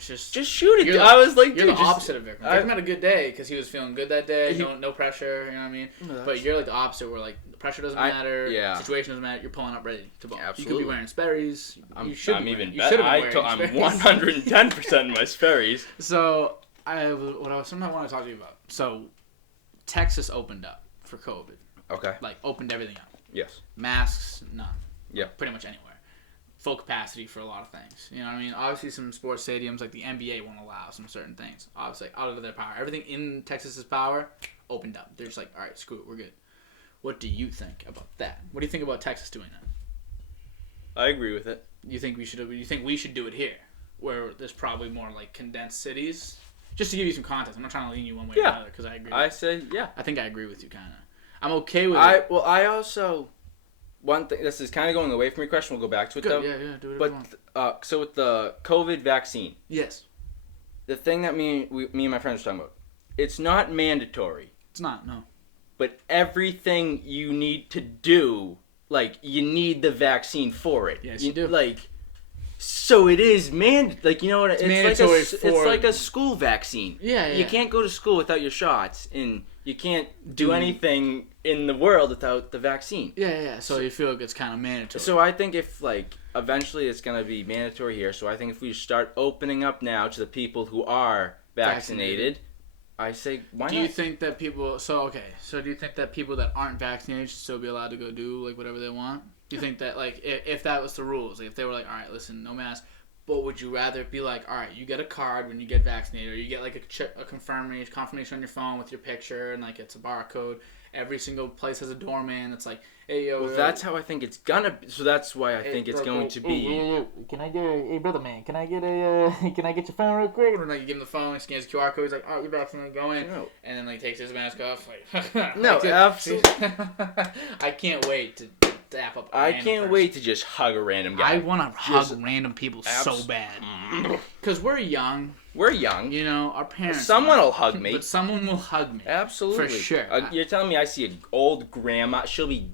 just shoot it. I was like, you're the opposite of Vikram. Vikram had a good day because he was feeling good that day. No pressure, you know what I mean? No, but you're like the opposite, where like the pressure doesn't matter, situation doesn't matter. You're pulling up ready to ball. Absolutely. You could be wearing Sperry's. I'm even better. I'm 110% in my Sperry's. So something I want to talk to you about. So Texas opened up for COVID. Okay. Like opened everything up. Yes. Masks, none. Yeah. Pretty much anywhere. Full capacity for a lot of things. You know what I mean? Obviously, some sports stadiums like the NBA won't allow some certain things. Obviously, out of their power. Everything in Texas's power opened up. They're just like, all right, screw it, we're good. What do you think about that? What do you think about Texas doing that? I agree with it. You think we should do it here, where there's probably more like condensed cities? Just to give you some context, I'm not trying to lean you one way or another because I agree. I say yeah. I think I agree with you, kind of. I'm okay with it. Well, I also one thing. This is kind of going away from your question. We'll go back to it though. Yeah, do it. But so with the COVID vaccine, yes, the thing that me and my friends were talking about, it's not mandatory. It's not, no. But everything you need to do, like you need the vaccine for it. Yes, you do. Like, so it is like you know what? It's mandatory it's like a school vaccine. Yeah. You can't go to school without your shots, and you can't do anything in the world without the vaccine. Yeah. So you feel like it's kind of mandatory. So I think if like eventually it's gonna be mandatory here. So I think if we start opening up now to the people who are vaccinated. I say, why not? Do you think that people... So do you think that people that aren't vaccinated should still be allowed to go do, like, whatever they want? Do you think that, like, if that was the rules, like, if they were like, all right, listen, no mask, but would you rather be like, all right, you get a card when you get vaccinated, or you get, like, a confirmation on your phone with your picture, and, like, it's a barcode. Every single place has a doorman that's like, hey, yo... Well, that's how I think it's gonna be. So that's why I think it's going to be... Can I get hey, brother man, can I get your phone real quick? And like, you give him the phone, he scans the QR code, he's like, oh, you're vaccinated, go in. No. And then, like, takes his mask off, like... No, absolutely. I can't wait to dap up I can't wait to just hug a random guy. I want to hug random people so bad. Because we're young. You know, our parents... Someone will hug me. But someone will hug me. Absolutely. For sure. You're telling me I see an old grandma, she'll be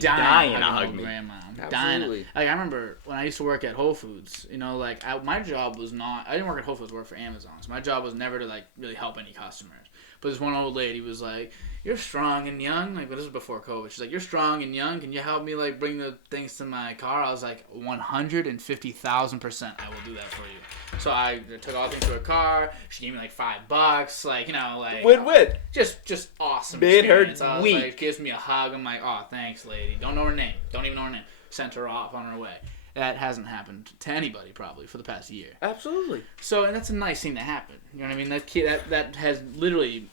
dying to hug me. Grandma. Absolutely. Dying. Like, I remember when I used to work at Whole Foods, you know, like, my job was not... I didn't work at Whole Foods, I worked for Amazon. So my job was never to, like, really help any customers. But this one old lady was like, you're strong and young. Like, but this was before COVID. She's like, you're strong and young. Can you help me, like, bring the things to my car? I was like, 150,000%, I will do that for you. So I took all the things to her car. She gave me, like, $5. Like, you know, like... Win-win. Just awesome. Made her weak. Like, gives me a hug. I'm like, oh, thanks, lady. Don't know her name. Don't even know her name. Sent her off on her way. That hasn't happened to anybody, probably, for the past year. Absolutely. So, and that's a nice thing to happen. You know what I mean? That has literally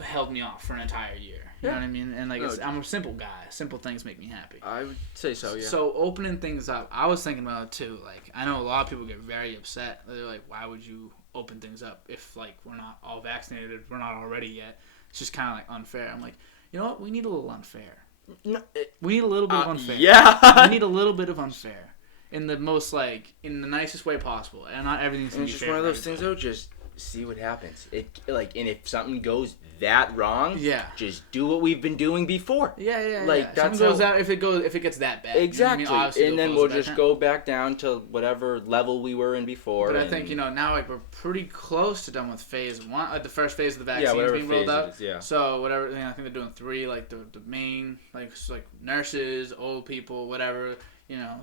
held me off for an entire year. You know what I mean? And, like, I'm a simple guy. Simple things make me happy. I would say so, yeah. So, opening things up, I was thinking about it, too. Like, I know a lot of people get very upset. They're like, why would you open things up if, like, we're not all vaccinated, we're not all ready yet? It's just kind of, like, unfair. I'm like, you know what? We need a little unfair. No, we need a little bit of unfair. Yeah. We need a little bit of unfair. In the most, like, in the nicest way possible. And not everything's going to be just fair. One of those things, though, just see what happens. And if something goes that wrong, just do what we've been doing before. Yeah. Like, that's goes out if it gets that bad. Exactly. You know what I mean? And then we'll just go back down to whatever level we were in before. But I think, now, like, we're pretty close to done with phase 1. Like, the first phase of the vaccine is being rolled out. So, whatever, I think they're doing 3, like, the main, like nurses, old people, whatever,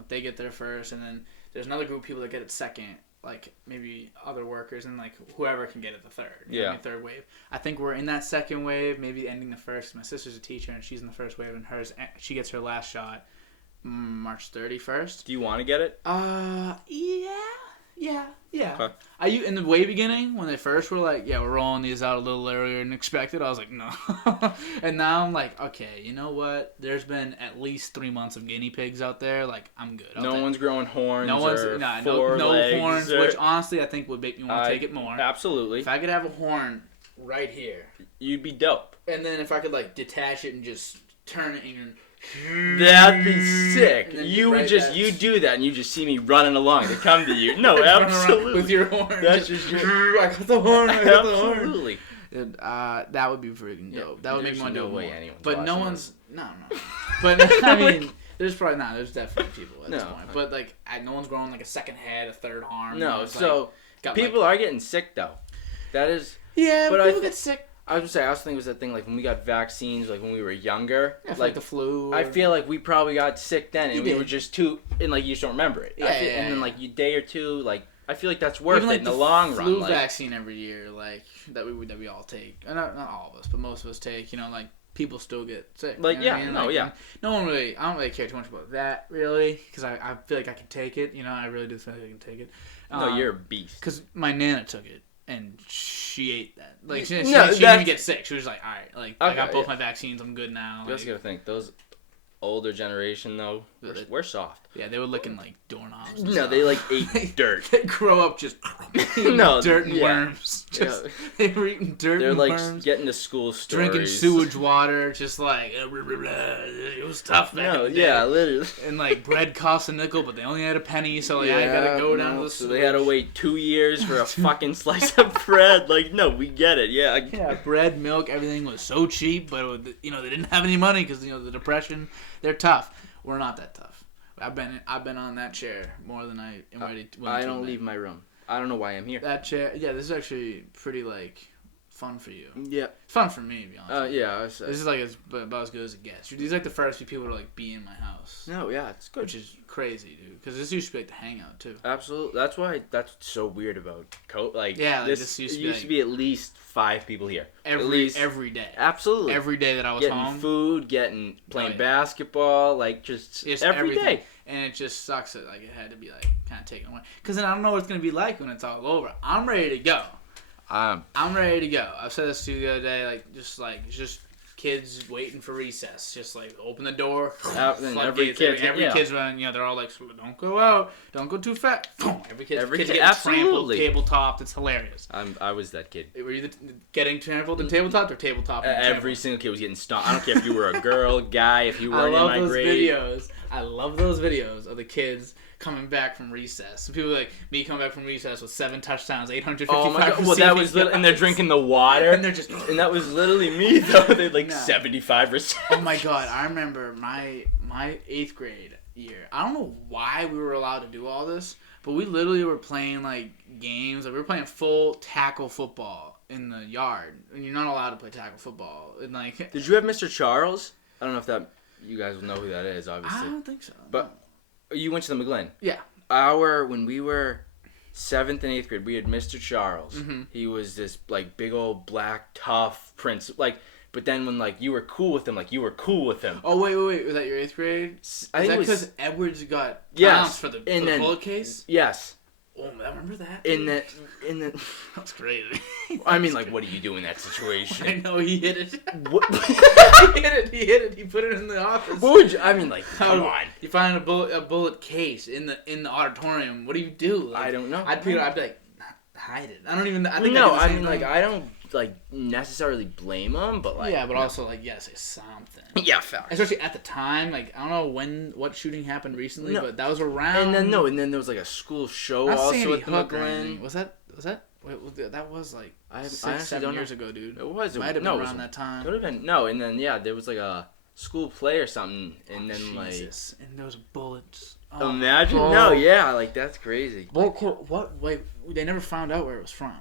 they get there first, and then there's another group of people that get it second, like maybe other workers, and like whoever can get it the third. You know what I mean? Third wave. I think we're in that second wave, maybe ending the first. My sister's a teacher, and she's in the first wave, and she gets her last shot March 31st. Do you want to get it? Yeah. Okay. Are you in the way beginning when they first were like, yeah, we're rolling these out a little earlier than expected? I was like, no. And now I'm like, okay, you know what? There's been at least 3 months of guinea pigs out there. Like, I'm good. No one's growing horns. No one's no horns. Which honestly I think would make me want to take it more. Absolutely. If I could have a horn right here. You'd be dope. And then if I could like detach it and just turn it and that'd be sick. You would just you do that and you just see me running along to come to you. No, absolutely. With your horn. That's just your... I got the horn. I got the horn. Absolutely. That would be freaking dope. That would make me no do way more. anyone's But no watching one's no. But I mean, there's probably not. There's definitely people at this point. But like, no one's growing like a second head, a third arm. No, it's so like, people are getting sick though. That is. Yeah, but people get sick. I was gonna say, I also think it was that thing like when we got vaccines, like when we were younger, like the flu. I feel like we probably got sick then, and we were just too, and like you just don't remember it. Yeah, and then like a day or two, like I feel like that's worth even, like, it in the long run. Flu vaccine every year, like that we all take, not all of us, but most of us take. You know, like people still get sick. Like you know what I mean? no, like, yeah. No one really. I don't really care too much about that really, because I feel like I can take it. You know, I really do feel like I can take it. No, you're a beast. Because my Nana took it. And she ate that. Like, she didn't even get sick. She was like, alright, like, I got both my vaccines. I'm good now. You also gotta think, those older generation, though, we're soft. Yeah, they were licking, like, doorknobs. No, they, like, ate dirt. They grow up just dirt and worms. Just, they were eating dirt and worms. They're, like, getting to school stories. Drinking sewage water, just like, it was tough back in the day. Literally. And, like, bread cost a nickel, but they only had a penny, so, like, I gotta go down to the sewage. So they had to wait 2 years for a fucking slice of bread. Like, no, we get it, yeah. Bread, milk, everything was so cheap, but, you know, they didn't have any money because, you know, the Depression. They're tough. We're not that tough. I've been on that chair more than I am ready to. I don't leave my room. I don't know why I'm here. That chair, yeah, this is actually pretty like fun for you. Yeah, it's fun for me to be honest. Yeah, this is like about as good as it gets. These are like the first few people to like be in my house. No, yeah, it's good. Which is crazy, dude. Because this used to be like the hangout too. Absolutely, that's so weird about like this used to be at least 5 people here. Every day. Absolutely. Every day that I was getting home. Food, playing basketball, like just every day. And it just sucks that like it had to be like kind of taken away. Because then I don't know what it's gonna be like when it's all over. I'm ready to go. I'm ready to go. I've said this to you the other day, like just kids waiting for recess. Just like open the door. Every kid's running. You know, they're all like, "Don't go out. Don't go too fast." Every kid getting trampled, tabletop. It's hilarious. I was that kid. Were you getting trampled and tabletop or tabletop? Every single kid was getting stomped. I don't care if you were a girl, guy, if you weren't in my grade. I love those videos of the kids coming back from recess. People like me coming back from recess with 7 touchdowns, 855. Oh my god! Well, that was and they're drinking the water, and they're just and that was literally me though. They had 75 receptions. Oh my god! I remember my 8th grade year. I don't know why we were allowed to do all this, but we literally were playing like games. Like, we were playing full tackle football in the yard, and you're not allowed to play tackle football. And like, did you have Mr. Charles? I don't know if that you guys will know who that is. Obviously, I don't think so. But you went to the McGlynn. Yeah. When we were 7th and 8th grade, we had Mr. Charles. Mm-hmm. He was this like big old black tough prince. Like, but then when like you were cool with him, you were cool with him. Oh wait, was that your 8th grade? I think because Edwards got bounced for the bullet case? Yes. Oh, I remember that. In that. That's crazy. I mean, like, what do you do in that situation? I know he hit it. What? He hit it. He put it in the office. What would you? I mean, like, come on. You find a bullet case in the auditorium. What do you do? Like, I don't know. I'd be like, hide it. I don't even. I think no. I mean, like, I don't necessarily blame him, but like. Yeah, but also like, yes, it's something. Yeah, fact. Especially at the time, like I don't know what shooting happened recently, but that was around. And then there was like a school show also at the McGlynn. Was that? Wait, that was like I 6-7 years ago, dude. It was. It might have been around that time. It would have been and then there was like a school play or something, and then Jesus. And there was bullets. Oh, imagine like that's crazy. What? Wait, they never found out where it was from.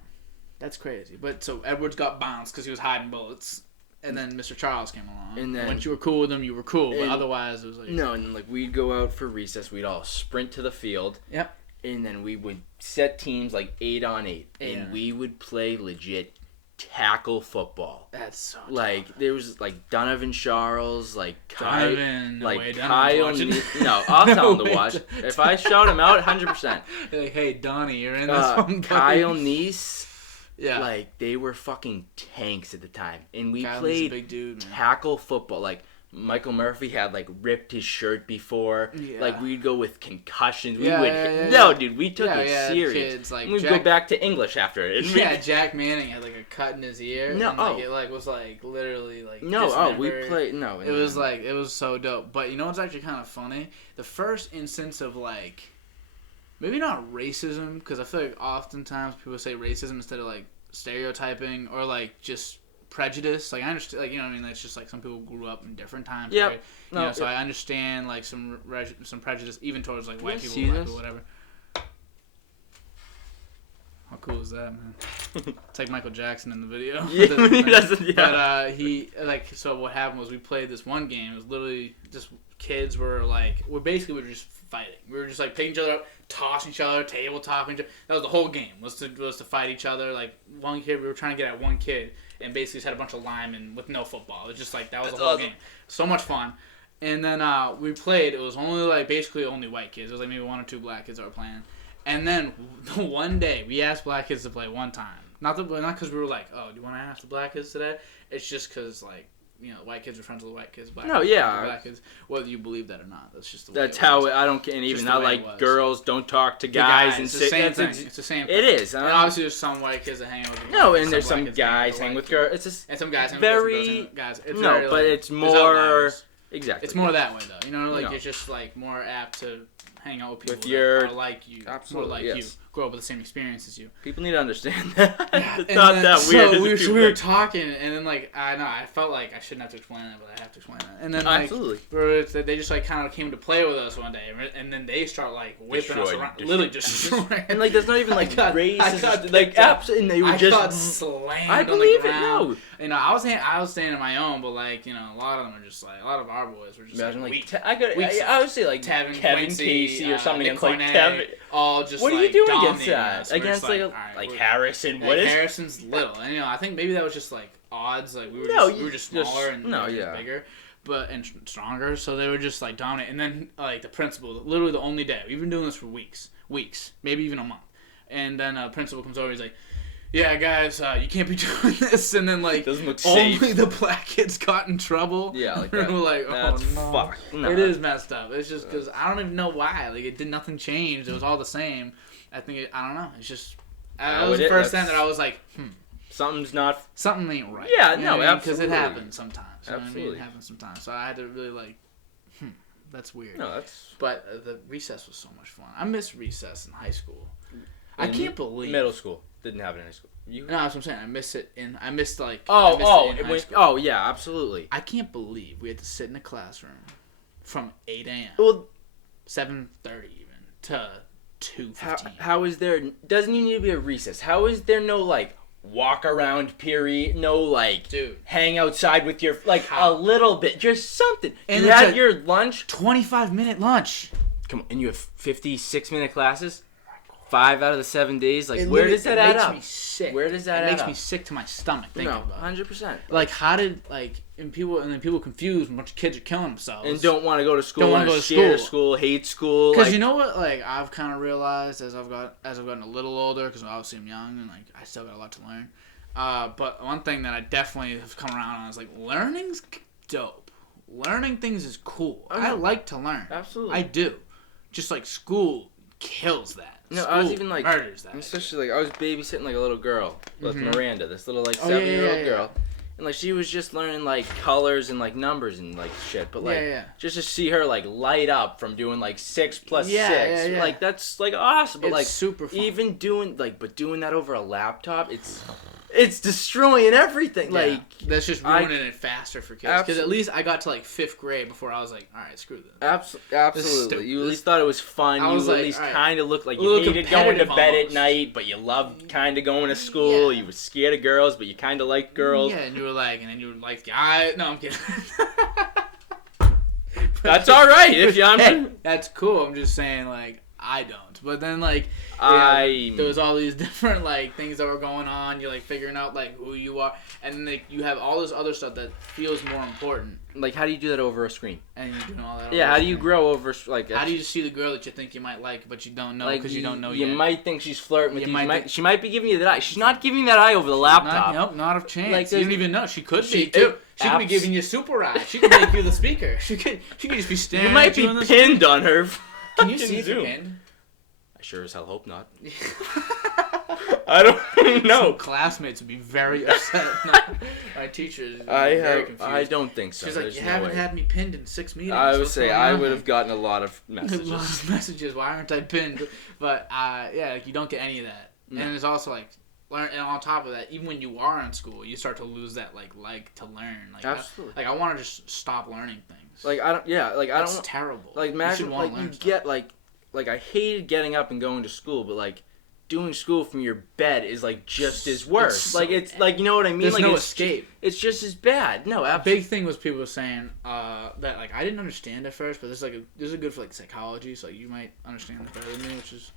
That's crazy. But so Edwards got bounced because he was hiding bullets. And then Mr. Charles came along. And then once you were cool with him, you were cool. But otherwise, it was like... No, and then like we'd go out for recess. We'd all sprint to the field. Yep. And then we would set teams like 8-on-8. And we would play legit tackle football. That's so tough. Like, there was like Donovan Charles, like Kyle... Kyle... No, I'll tell him to watch. If I shout him out, 100%. Like, hey, Donnie, you're in this one, buddy. Kyle Neese... Yeah. Like, they were fucking tanks at the time. And we Kyle's played a big dude, man. tackle football. Like, Michael Murphy had like ripped his shirt before. Yeah. Like we'd go with concussions. We Yeah, would yeah. No, dude, we took it Yeah, serious. kids, like, We'd go back to English after it. Yeah, Jack Manning had like a cut in his ear. No, and, like, it like was like literally like no, we dismembered. played no. It was like it was so dope. But you know what's actually kind of funny? The first instance of like maybe not racism, because I feel like oftentimes people say racism instead of like stereotyping or like just prejudice. Like I understand, like, you know what I mean. It's just like some people grew up in different times. Yeah. Right? You know, so I understand like some prejudice even towards like white people, black people, whatever. How cool is that, man? It's like Michael Jackson in the video. But he like, so what happened was we played this one game. It was literally just kids were like, we were just fighting. We were just like picking each other up, tossing each other, table topping each other. That was the whole game, was to fight each other. Like one kid, we were trying to get at one kid, and basically just had a bunch of linemen with no football. It was just like, that was the whole game. So much fun. And then we played. It was only like basically only white kids. It was like maybe 1 or 2 black kids that were playing. And then one day we asked black kids to play one time. Not because we were like, oh, do you want to ask the black kids today? It's just because like, you know, white kids are friends with white kids. Black kids are black kids. Whether you believe that or not, that's just the way. That's how I don't care. And even not like girls don't talk to guys and it's the same thing. It's the same thing. It is. And obviously, there's some white kids that hang out with girls. No, and there's some guys hang with girls. It's just and some guys hang very with girls. It's no, very, but like, it's more exactly. It's more that way though. You know, like you're just like more apt to hang out with people that are like you, absolutely, more like you, grow up with the same experience as you. People need to understand that. Yeah, it's not that weird. So we were talking, and then like I felt like I shouldn't have to explain it, but I have to explain it. And then like they just like kind of came to play with us one day, and then they start like whipping us around, literally destroying. And like there's not even like racist, like absolutely, they were just got slammed. I believe it. No, you know, I was standing on my own, but like, you know, a lot of them are just like, a lot of our boys were just imagine like weak. I would say like Kevin Casey or something against like Cornet, Kevin. All just what like, are you doing dominating against that? Against like Harrison? What is Harrison's little, and you know, I think maybe that was just like odds. Like we were just smaller and bigger, but and stronger. So they were just like dominant. And then like the principal, literally the only day we've been doing this for weeks, maybe even a month. And then principal comes over. He's like, "Yeah, guys, you can't be doing this." And then like doesn't look only safe. the black kids got in trouble. Yeah, like we're like, that's no. fuck. No. It is messed up. It's just because I don't even know why. Like it did nothing changed. It was all the same. I think I don't know. It's just that was the first time that I was like, something ain't right. Yeah, no, absolutely. Because it happens sometimes. Absolutely, it happens sometimes. So I had to really like, that's weird. No, that's. But the recess was so much fun. I miss recess in high school. I can't believe middle school didn't have it in high school. No, that's what I'm saying. I miss it in. I missed like. Oh yeah, absolutely. I can't believe we had to sit in a classroom from 8 a.m. Well, 7:30 even to 2:15. How is there? Doesn't even need to be a recess. How is there no like walk around period? No like, dude, hang outside with your like a little bit, just something. And you had your lunch, 25-minute lunch. Come on, and you have 56-minute classes. 5 out of the 7 days, like where does that add up? It makes me sick. Where does that add up? It makes me sick to my stomach thinking about it. 100%. Like how did and then people confused, a bunch of kids are killing themselves and don't want to go to school. Don't want to go to school. Hate school. Because you know what? Like I've kind of realized as I've gotten a little older, because obviously I'm young and like I still got a lot to learn. But one thing that I definitely have come around on is like learning's dope. Learning things is cool. I like to learn. Absolutely, I do. Just like school kills that. No, school I was even like murders that. Especially like I was babysitting like a little girl with Miranda, this little like 7-year-old girl, and like she was just learning like colors and like numbers and like shit. But like just to see her like light up from doing like 6 plus 6, like that's like awesome. But it's like super fun. Even doing that over a laptop, it's destroying everything. Yeah. Like that's just ruining it faster for kids. Because at least I got to like 5th grade before I was like, all right, screw this. Absolutely. You at least thought it was fun. You at least kind of looked like you hated going to bed at night, but you loved kind of going to school. You were scared of girls, but you kind of liked girls. Yeah, and you were like, guys. No, I'm kidding. That's all right. If you, that's cool. I'm just saying, like, I don't. But then, like, there was all these different, like, things that were going on. You're, like, figuring out, like, who you are. And then, like, you have all this other stuff that feels more important. Like, how do you do that over a screen? And you're doing all that how do you grow over, like... How do you see the girl that you think you might like, but you don't know because you don't know yet? You might think she's flirting with you. She might be giving you that eye. She's not giving you that eye over the laptop. Not a chance. Like, you don't even know. She could be, too. She could be giving you a super ride. She could make you the speaker. She could just be staring. You might at you be pinned on her. Can you see if you're pinned? I sure as hell hope not. I don't know. Some classmates would be very upset. My teachers. I don't think so. She's like, There's you no haven't way. had me pinned in 6 meetings. I would What's say going I on would here?" have gotten a lot of messages. A lot of messages. Why aren't I pinned? But yeah, like, you don't get any of that. No. And it's also like, and on top of that, even when you are in school, you start to lose that like to learn. Like, absolutely. I want to just stop learning things. Like I don't. Yeah. Like I don't. That's terrible. Like imagine you like you get like I hated getting up and going to school, but like doing school from your bed is like just as worse. It's like it's like, you know what I mean? There's like no it's escape. It's just as bad. No, a big thing was people were saying that like I didn't understand at first, but this is good for like psychology, so you might understand it better than me, which is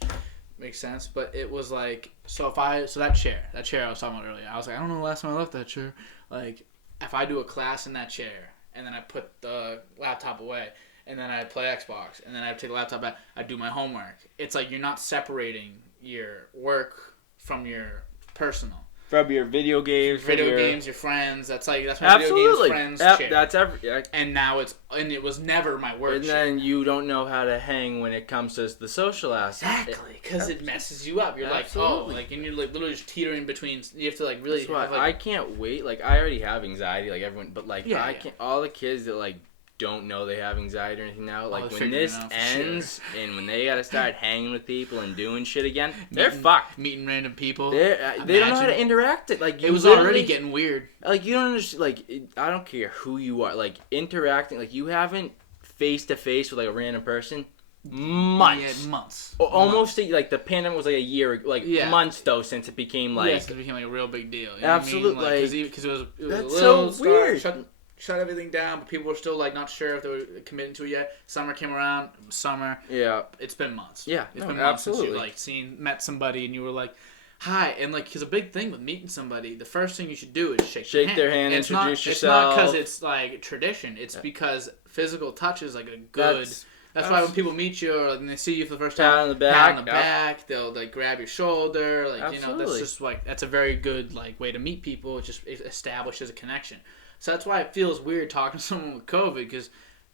makes sense. But it was like that chair I was talking about earlier. I was like, I don't know the last time I left that chair. Like if I do a class in that chair and then I put the laptop away and then I play Xbox and then I take the laptop back, I do my homework. It's like you're not separating your work from your personal. From your video games, your friends. That's my absolutely. video games friends chair. That's And now it was never my work. And then you don't know how to hang when it comes to the social aspect. Exactly, because it messes you up. You're absolutely. like, and you're like literally just teetering between. You have to like really. That's why have, like, I can't wait. Like I already have anxiety, like everyone, but like I can't. All the kids that like don't know they have anxiety or anything now. Like when this ends and when they gotta start hanging with people and doing shit again, they're fucked. Meeting random people. They don't know how to interact. Like it was already getting weird. Like you don't understand. Like I don't care who you are. Like interacting. Like you haven't face to face with like a random person. Months. Yeah, months. Almost like the pandemic was like a year, months though since it became like. Yes, it became like a real big deal. You absolutely, know what I mean? Because it was that's a little so weird. Shut everything down, but people were still like not sure if they were committing to it yet. Summer came around. It was summer. Yeah. It's been months. Yeah. It's been months since you like met somebody and you were like, hi, and like because a big thing with meeting somebody, the first thing you should do is shake their hand, introduce yourself. It's not because it's like tradition. It's because physical touch is like a good. That's why when people meet you or like, when they see you for the first time, pat on the back, they'll like grab your shoulder, like absolutely. that's just like that's a very good like way to meet people. It just establishes a connection. So that's why it feels weird talking to someone with COVID because.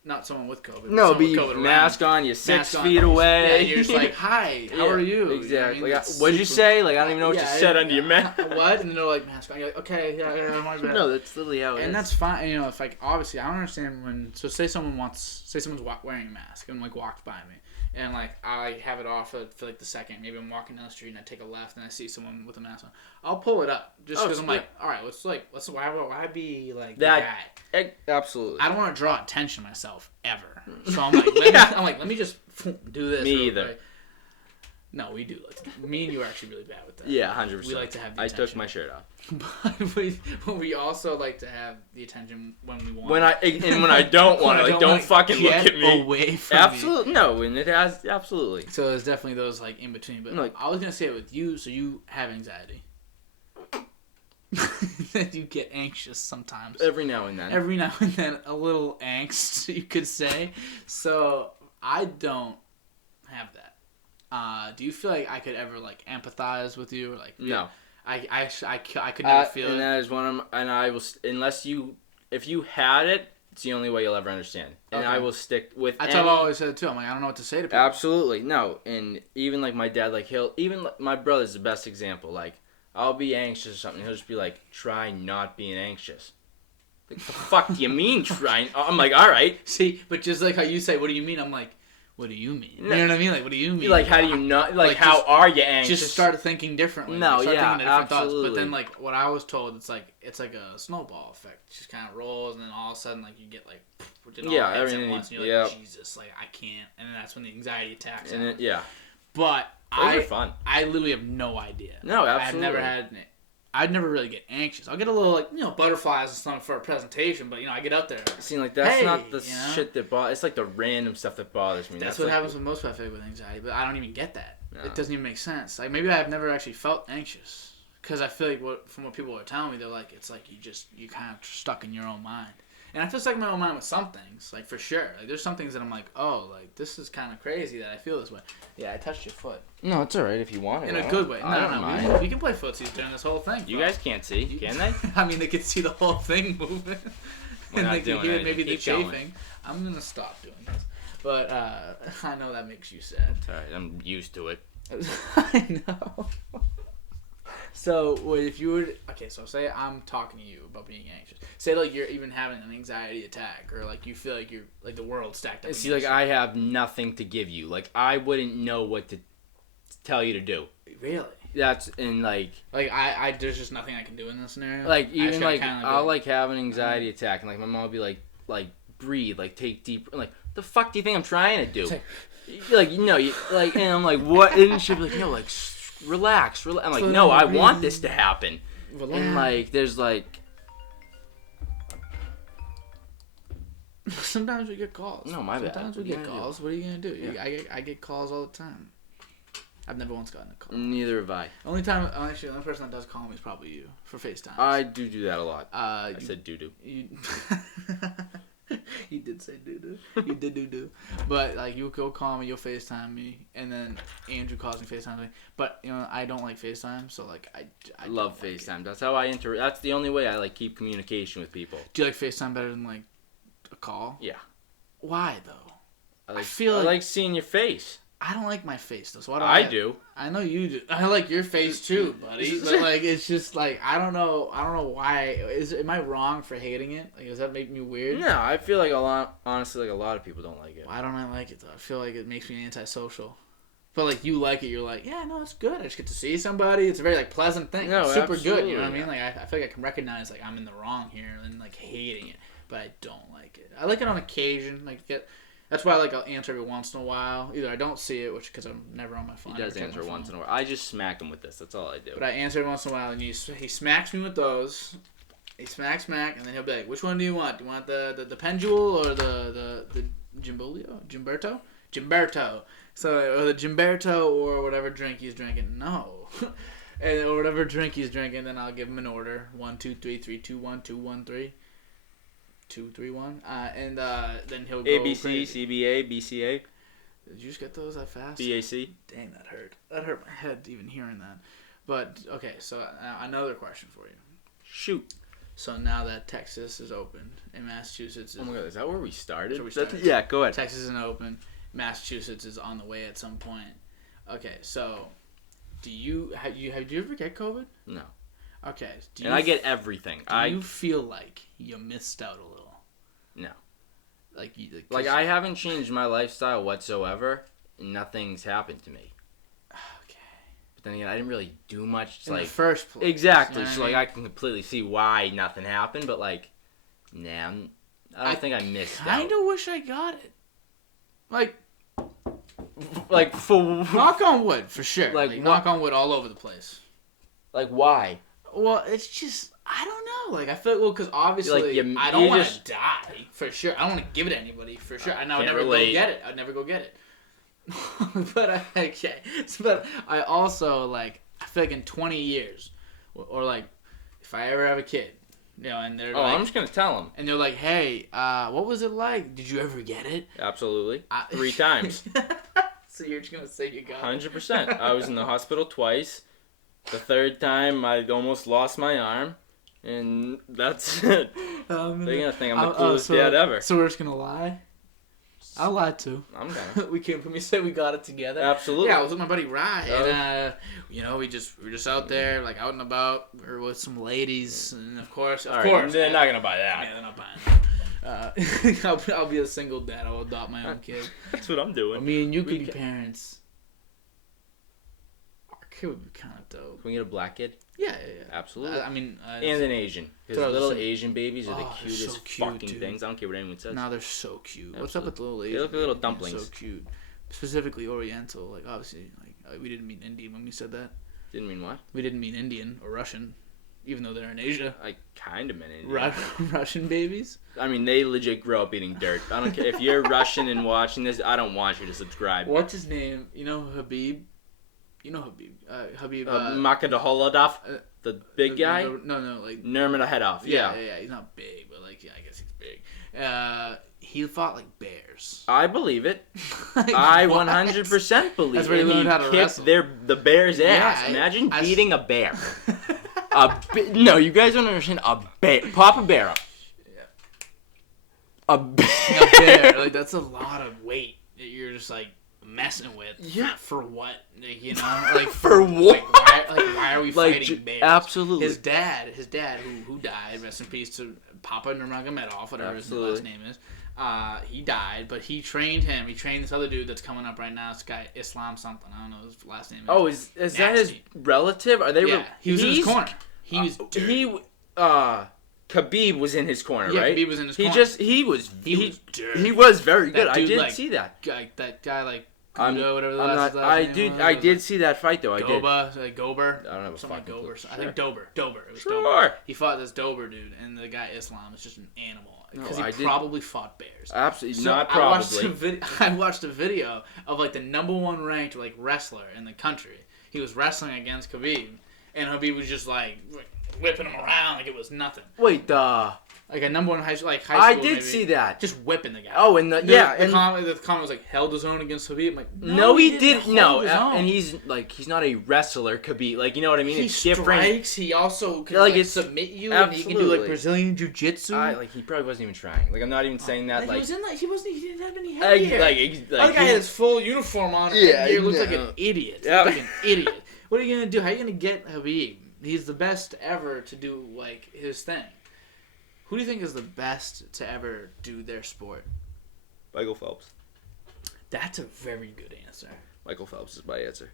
Not someone with COVID. No, but you mask on, you're 6 feet away. Yeah, you're just like, hi, how are you? Exactly. You know what I mean? What'd you say? Like, I don't even know what you said under your mask. What? And then they're like, mask on. You're like, okay, yeah, my bad. No, that's literally how it is. And that's fine. You know, if like, obviously, I don't understand when, so say someone's wearing a mask and like walked by me. And like, I have it off for like the second. Maybe I'm walking down the street and I take a left and I see someone with a mask on. I'll pull it up just because I'm like, all right, why be like that guy? Absolutely. I don't want to draw attention to myself ever. So I'm like, let me just do this. Me either. Quick. No, we do. Me and you are actually really bad with that. Yeah, 100%. We like to have the attention. I took my shirt off. But we also like to have the attention when we want. When I don't want it, like don't fucking look at me. Away from absolutely me. No, and it has absolutely. So there's definitely those like in between. But like, I was gonna say it with you. So you have anxiety. That you get anxious sometimes. Every now and then. A little angst, you could say. So I don't have that. Do you feel like I could ever like empathize with you? Or, like no, I could never feel and it. That is one of and I will if you had it, it's the only way you'll ever understand. And I will stick with. That's what I always said too. I'm like I don't know what to say to people. Absolutely no, and even like my dad, like my brother's the best example. Like I'll be anxious or something, he'll just be like, try not being anxious. Like the fuck do you mean trying? I'm like, all right. See, but just like how you say, what do you mean? I'm like. What do you mean? You know what I mean? Like, what do you mean? Like, how do you not... Like how are you anxious? Just start thinking differently. No, start yeah, thinking different absolutely. Thoughts. But then, like, what I was told, it's like a snowball effect. It just kind of rolls, and then all of a sudden, like, you get, like... everything at once, and you're like, Jesus, like, I can't. And then that's when the anxiety attacks. And But those are fun. I literally have no idea. No, absolutely. I'd never really get anxious. I'll get a little, like, butterflies and stuff for a presentation, but, I get out there. See, like, that's not the shit that bothers... It's, like, the random stuff that bothers me. That's what happens with most people with anxiety, but I don't even get that. No. It doesn't even make sense. Like, maybe I've never actually felt anxious. Because I feel like from what people are telling me, they're like, it's like you're kind of stuck in your own mind. And I feel like my own mind with some things, like for sure. Like there's some things that I'm like, oh, like this is kind of crazy that I feel this way. Yeah, I touched your foot. No, it's alright if you want it. In a good way. I don't mind. We can play footsies during this whole thing. You guys can't see, can they? I mean, they can see the whole thing moving. We're not they can doing hear anything. maybe the Keep going. chafing. I'm gonna stop doing this, but I know that makes you sad. It's alright, I'm used to it. I know. So, if you were... Okay, so say I'm talking to you about being anxious. Say, like, you're even having an anxiety attack, or, like, you feel like you're... Like, the world's stacked up. See, like, I have nothing to give you. Like, I wouldn't know what to tell you to do. Really? That's... And, like... Like, I there's just nothing I can do in this scenario? Like, even, like, kinda I'll, like, have an anxiety attack, and, like, my mom will be like, breathe, like, take deep... I'm like, the fuck do you think I'm trying to do? Like, no, you... Like, and I'm like, what? And she'll be like, no, like... Relax. I'm like, no, I want this to happen. Relax. And, like, there's, like... Sometimes we get calls. No, my bad. Sometimes we get calls. What are you going to do? Yeah. I get calls all the time. I've never once gotten a call. Neither have I. The only person that does call me is probably you, for FaceTime. I do that a lot. I said doo-doo. You did say doo-doo. You did doo-doo. But, like, you'll go call me, you'll FaceTime me, and then Andrew calls me, FaceTime me. But, you know, I don't like FaceTime, so, like, I love FaceTime. That's how I that's the only way I, like, keep communication with people. Do you like FaceTime better than, like, a call? Yeah. Why, though? I like seeing your face. I don't like my face, though, so I do. I know you do. I like your face, too, buddy. But, like, it's just, like, I don't know why. Am I wrong for hating it? Like, does that make me weird? No, I feel like honestly, like, a lot of people don't like it. Why don't I like it, though? I feel like it makes me antisocial. But, like, you like it, you're like, yeah, no, it's good. I just get to see somebody. It's a very, like, pleasant thing. No, it's super good, you know what I yeah. mean? Like, I feel like I can recognize, like, I'm in the wrong here and, like, hating it. But I don't like it. I like it on occasion. That's why, like, I'll answer every once in a while. Either I don't see it, because I'm never on my phone. He does answer once in a while. I just smack him with this. That's all I do. But I answer every once in a while, and he smacks me with those. He smack, and then he'll be like, which one do you want? Do you want the Pendule or the Gimberto? Gimberto. So, or the Gimberto or whatever drink he's drinking. No. Or whatever drink he's drinking, then I'll give him an order. 1, 2, 3, 3, 2, 1, 2, 1, 3. 2, 3, 1. And then he'll go ABC, crazy. CBA, BCA. Did you just get those that fast? BAC. Dang, that hurt. That hurt my head even hearing that. But, okay, so another question for you. Shoot. So now that Texas is open and Massachusetts is... Oh my god, is that where we started? Yeah, go ahead. Texas isn't open. Massachusetts is on the way at some point. Okay, so have you ever get COVID? No. Okay. I get everything. Do you feel like you missed out a little? No. Like I haven't changed my lifestyle whatsoever. Nothing's happened to me. Okay. But then again, I didn't really do much. In the first place. Exactly. You know So I can completely see why nothing happened. But I don't think I missed out. I kind of wish I got it. For knock on wood for sure. Knock on wood all over the place. Why? Well, it's just I don't know. I feel because obviously I don't want to die for sure. I don't want to give it to anybody for sure. I would never go get it. I'd never go get it. But but I also I feel like in 20 years, or if I ever have a kid, and they're I'm just gonna tell them. And they're like, hey, what was it like? Did you ever get it? Absolutely, 3 times. So you're just gonna say you got 100%. I was in the hospital twice. The 3rd time, I almost lost my arm, and that's it. They're gonna think I'm the coolest dad ever. So we're just gonna lie? I'll lie too. I'm gonna. We said we got it together. Absolutely. Yeah, I was with my buddy Rye, and we were just out there, out and about. We were with some ladies, and of course, they're not gonna buy that. Yeah, they're not buying that. I'll be a single dad. I'll adopt my own kid. That's what I'm doing. Me and you could be parents. Kid would be kind of dope. Can we get a black kid? Yeah. Absolutely. And an Asian. Because little Asian babies are the cutest so cute, fucking things. I don't care what anyone says. No, they're so cute. Absolutely. What's up with the little Asian? They look like little dumplings. So cute. Specifically Oriental. Obviously, we didn't mean Indian when we said that. Didn't mean what? We didn't mean Indian or Russian, even though they're in Asia. I kind of meant Indian. Russian babies? I mean, they legit grow up eating dirt. I don't care. If you're Russian and watching this, I don't want you to subscribe. What's his name? You know Habib? You know Habib. Habib. Makadaholadov? the big guy. No, like Nurmagomedov. Yeah. He's not big, but like I guess he's big. He fought like bears. I believe it. Like, I what? 100% believe That's where he learned how to wrestle. The bear's ass. Imagine beating a bear. No, you guys don't understand. A bear. Pop a bear up. A bear. A bear. Like, that's a lot of weight that you're just like messing with. Yeah. For what? Like, you know? Like For what? Why are we fighting bears? Absolutely. His dad, who died, rest in peace to Papa Nurmagomedov, whatever his last name is. He died, but he trained him. He trained this other dude that's coming up right now. This guy Islam something. I don't know his last name. Oh, is that his relative? Are they? Yeah, he was in his corner. He was. Khabib was in his corner, right? Yeah, Khabib was in his corner. He was very good. I did see that. That guy like Gudo, whatever the last name was. I did see that fight though. Gober. I don't know. Something like Gober. Sure. I think Dober. It was Sure. Dober. He fought this Dober dude, and the guy Islam is just an animal. Because he probably fought bears. Absolutely, so not probably. I watched a video of like the number one ranked like wrestler in the country. He was wrestling against Khabib, and Khabib was just like whipping him around like it was nothing. Wait, like a number one high school. I did see that. Just whipping the guy. Oh, and the comment was like held his own against Khabib. I'm like, no, he didn't. No, and he's not a wrestler. Khabib, like, you know what I mean? He it's different. Strikes. He also can submit you, and he can do like Brazilian jiu-jitsu. He probably wasn't even trying. Like, I'm not even saying that. He didn't have any headgear. The guy had his full uniform on. Yeah, he looked like an idiot. Yeah. Like an idiot. What are you gonna do? How are you gonna get Khabib? He's the best ever to do like his thing. Who do you think is the best to ever do their sport? Michael Phelps. That's a very good answer. Michael Phelps is my answer.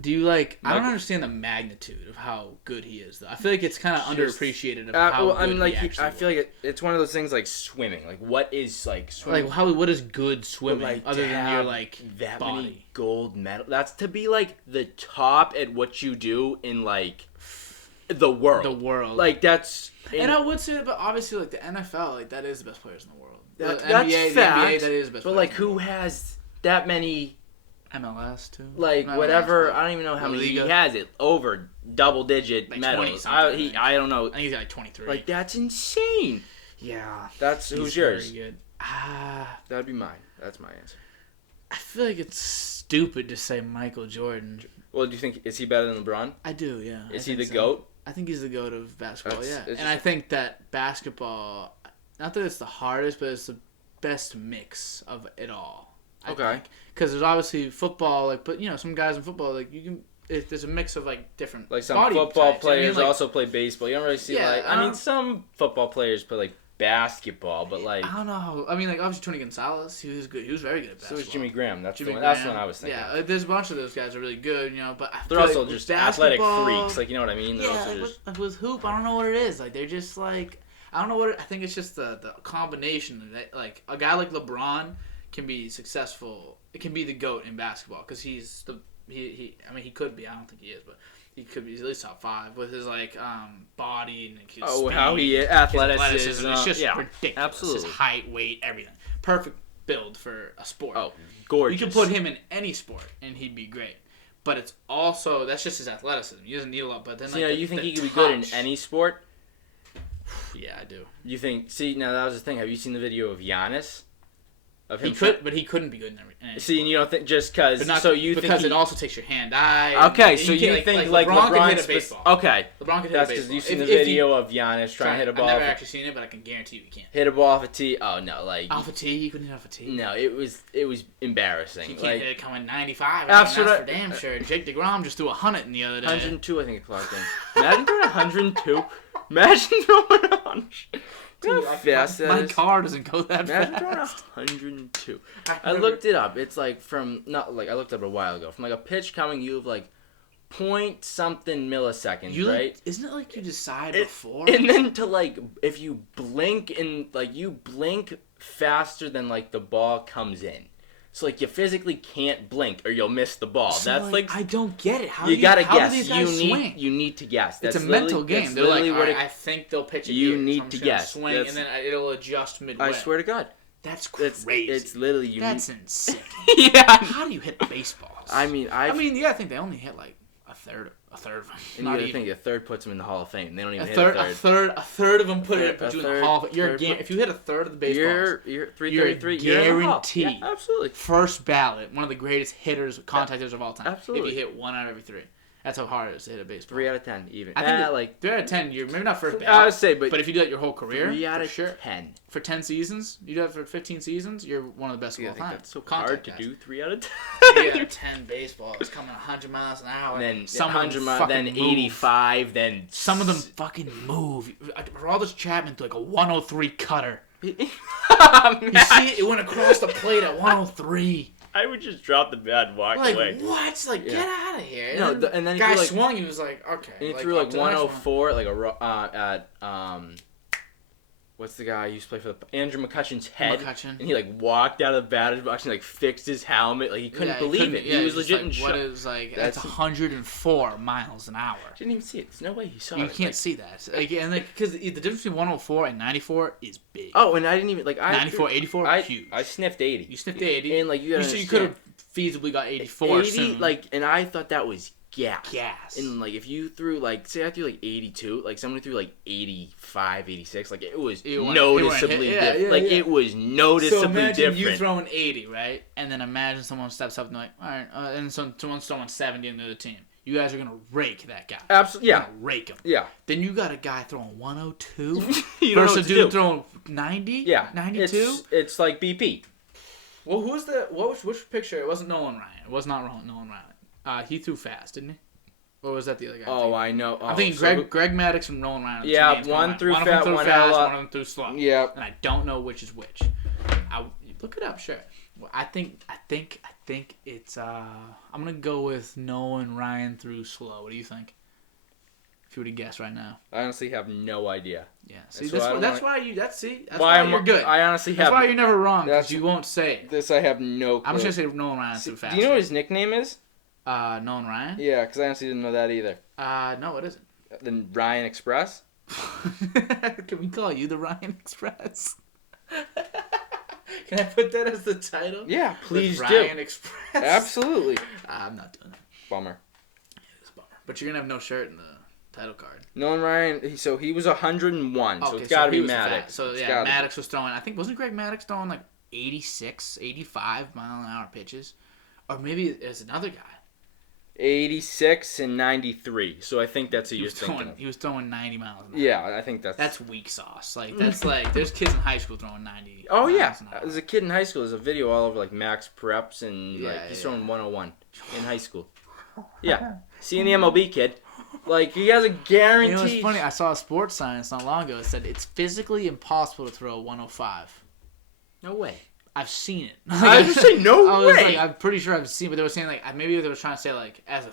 Do you like? I don't understand the magnitude of how good he is, though. I feel like it's kind of underappreciated of how good he actually I feel like it's one of those things like swimming. Like, what is like swimming? Like what is good swimming other than your like that body? Many gold medal. That's to be like the top at what you do in like the world. Like that's. And I would say that, but obviously, like the NFL, like that is the best players in the world. That's NBA, fact. The NBA, that is the best. But like, who has that many? MLS too. Like MLS, whatever. I don't even know how many he has. It over double-digit like medals. 20 I don't know. I think he's got like 23. Like that's insane. Yeah. That's who's yours? Very good. That'd be mine. That's my answer. I feel like it's stupid to say Michael Jordan. Well, do you think is he better than LeBron? I do. Yeah. Is he the GOAT? I think he's the GOAT of basketball, and I think that basketball, not that it's the hardest, but it's the best mix of it all. Okay. Because there's obviously football, like, but, you know, some guys in football, like, you can, there's a mix of, like, different like some body football types. players also play baseball. You don't really see, I mean, some football players play, like, basketball, but, like... I don't know how... I mean, like, obviously, Tony Gonzalez, he was good. He was very good at basketball. So was Jimmy Graham. That's the one I was thinking. Yeah, there's a bunch of those guys are really good, you know, but I they're also just athletic basketball, freaks, like, you know what I mean? They're also just... with hoop, I don't know what it is. Like, they're just, like... I don't know what... I think it's just the combination. That, like, a guy like LeBron can be successful. It can be the GOAT in basketball, because he's the... I mean, he could be. I don't think he is, but... He could be at least top 5 with his like body and his speed, how he athleticism. It's just ridiculous. Absolutely. His height, weight, everything. Perfect build for a sport. Oh, gorgeous. You could put him in any sport and he'd be great. But it's also that's just his athleticism. He doesn't need a lot. But then, you think he could be good in any sport? Yeah, I do. You think? See, now that was the thing. Have you seen the video of Giannis? Of him but he couldn't be good in any See, and you don't think just because. Because it also takes your hand-eye. Okay, so you think like LeBron can hit a baseball. Okay, LeBron can hit a baseball. That's because you've seen the video of Giannis trying to hit a ball. I've never actually seen it, but I can guarantee you he can't. Hit a ball off a tee. Oh no, like off a tee, he couldn't hit off a tee. No, it was embarrassing. He can't hit it coming 95. That's for damn sure. Jake DeGrom just threw 100 the other day. 102, I think it clocked in. Imagine throwing 102. Imagine throwing 100. Dude, my car doesn't go that fast. Imagine throwing 102. I looked it up. It's like I looked up a while ago. From like a pitch coming, you have like point something milliseconds, right? Isn't it like you decide before? And then to like, if you blink and like you blink faster than like the ball comes in. So like you physically can't blink or you'll miss the ball. So, that's like I don't get it. How you gotta guess. Do these guys swing? You need to guess. It's a mental game. They're like, I think they'll pitch it. You need to guess. Swing and then it'll adjust midway. I swear to God. That's crazy. It's literally That's insane. Yeah. How do you hit baseballs? I mean, yeah, I think they only hit like a A third of them. And Not you gotta even. think a third puts them in the Hall of Fame. They don't even A hit third, a third. a third of them put you in the third- Hall of Fame. If you hit a third of the baseballs, You're 333. you're You're in the Hall. guaranteed. Yeah, absolutely. First ballot, one of the greatest hitters, contact hitters of all time. Absolutely. If you hit 1 out of every 3. That's how hard it is to hit a baseball. 3 out of 10 even. I think like 3 out of 10, you're maybe not first ballot. I would say, but if you do that your whole career, 3 out for of sure. 10. For 10 seasons, you do that for 15 seasons, you're one of the best of I all think time. that's so Contact hard to guys. do. 3 out of 10. 3 out of 10 baseballs coming 100 miles an hour. And then some 100 of them miles, fucking then move. 85, then Some of them fucking move. Aroldis Chapman threw like a 103 cutter. You see it? It went across the plate at 103. I would just drop the bat and walk Like, away. what? Like, Yeah. get out of here. No, And then and then he guy threw, like- swung. He was like, okay. And he like, threw up like to the next one. 104 at what's the guy who used to play for the Andrew McCutcheon's head? McCutcheon. And he like walked out of the batter's box and like fixed his helmet. Like he couldn't believe it. Yeah, He was just legit like, in what shock. is like? That's- That's 104 miles an hour. Didn't even see it. There's no way he saw You it. can't Like, see that. Like, and because the difference between 104 and 94 is big. oh, and I didn't even like 94, 84, huge. I sniffed 80. You sniffed 80. And like you gotta could have understand, feasibly got 84 80 soon. like, and I thought that was gas. gas. And like if you threw like say I threw like 82, like someone threw like 85, 86, like it was noticeably different. Like it was noticeably so imagine different. you throwing 80, right? And then imagine someone steps up and like, all right, and someone's throwing 70 in the other team. You guys are gonna rake that guy. Absolutely, yeah, You're gonna rake him. yeah. Then you got a guy throwing 102 You don't know versus what a to dude do. throwing 90. Yeah, 92. It's like BP. Well, which picture? It wasn't Nolan Ryan. It was not Nolan Ryan. He threw fast, didn't he? Or was that the other guy? Oh, I know. I'm thinking Greg Maddux and Nolan Ryan. Are the Yeah, two names one going threw on. fast, one had a lot. One of them threw slow. Yeah. And I don't know which is which. Look it up, sure. Well, I think it's I'm gonna go with Nolan Ryan threw slow. What do you think? If you were to guess right now. I honestly have no idea. Yeah. See, That's that's why why you're good. I honestly That's have. why you're never wrong, because That's- you won't say it. This I have no clue. I'm just gonna say Nolan Ryan threw fast. Do you know what his nickname is? Nolan Ryan? Yeah, because I honestly didn't know that either. No, it isn't. The Ryan Express? Can we call you the Ryan Express? Can I put that as the title? Yeah, please The do. Ryan Express. Absolutely. I'm not doing that. Bummer. It's a bummer. But you're gonna have no shirt in the title card. Nolan Ryan, so he was 101, so Okay, it's got to he be was the Maddox. fast. So It's yeah, gotta be. Maddox was throwing. I think wasn't Greg Maddox throwing like 86, 85 mile an hour pitches, or maybe it's another guy. 86 and 93, so I think that's who He you're was thinking throwing. of. He was throwing 90 miles an hour. Yeah, I think That's weak sauce. Like that's like there's kids in high school throwing 90. Oh yeah, miles an hour. as a kid in high school, there's a video all over like Max Preps and Yeah, like he's yeah. throwing 101 in high school. Yeah, seeing the MLB kid, like he has a guaranteed. You know what's funny? I saw a sports science not long ago. It said it's physically impossible to throw 105. No way. I've seen it. I was just saying no I was way. like, I'm pretty sure I've seen, but they were saying like maybe they were trying to say like as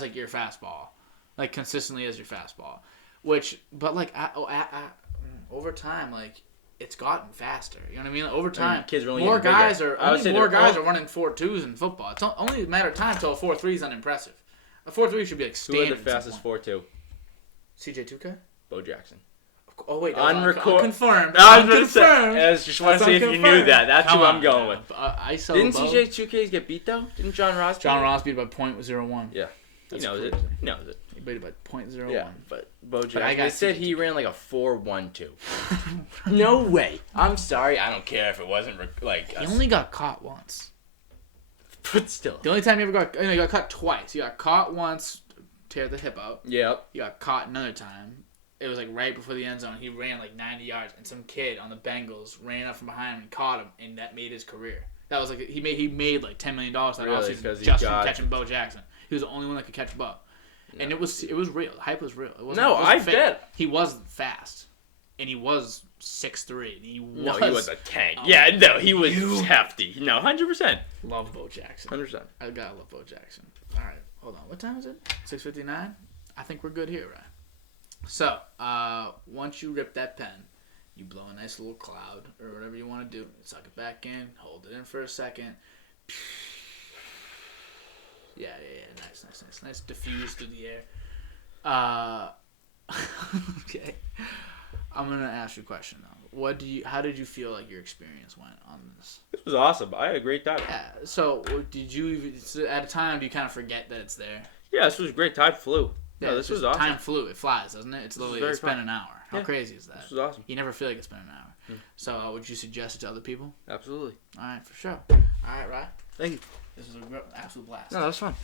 like your fastball, like consistently as your fastball, but like over time like it's gotten faster. You know what I mean? Like, over time, kids are only more getting guys bigger. are I would only say more they're guys all- are running 4.2s in football. It's only a matter of time until a 4.3 is unimpressive. A 4.3 should be like Who standard. had the fastest 4.2? CJ2K? Bo Jackson. Oh wait, I unconfirmed. was going to say, Unconfirmed. I just want to That's see if you knew unconfirmed. that. That's Come who I'm on, going man. with. ISO Didn't Bo. CJ2Ks get beat though? Didn't John Ross? beat John him? Ross beat by .01. Yeah, That's he knows it. crazy. He knows it. He beat it by .01. Yeah, but Bo I Jackson. got They said he ran like a 4.12. No way. I'm sorry. I don't care if it wasn't like. He only got caught once. But still. The only time he ever he got caught twice. He got caught once, tear the hip out. Yep. He got caught another time. It was like right before the end zone. He ran like 90 yards, and some kid on the Bengals ran up from behind him and caught him, and that made his career. That was like he made like $10 million that Really? offseason 'Cause he just from got- catching Bo Jackson. He was the only one that could catch Bo, and it was real. The hype was real. It wasn't, No, it wasn't I fake. bet. He was fast, and he was 6'3". He was. No, he was a tank. Oh, Yeah, no, he was you- hefty. No, 100%. Love Bo Jackson. 100%. I gotta love Bo Jackson. All right, hold on. What time is it? 6:59. I think we're good here, right? So, once you rip that pen, you blow a nice little cloud or whatever you want to do. Suck it back in. Hold it in for a second. Yeah. Nice. Diffuse through the air. Okay. I'm gonna ask you a question though. How did you feel like your experience went on this? This was awesome. I had a great time. Yeah. So, did you even at a time do you kind of forget that it's there? Yeah, this was great. Tide flew. Yeah, this was just awesome. Time flew. It flies, doesn't it? It's literally it's been an hour. How crazy is that? This was awesome. You never feel like it's been an hour. So would you suggest it to other people? Absolutely. All right, for sure. All right, Ryan. Thank you. This was an absolute blast. No, that was fun.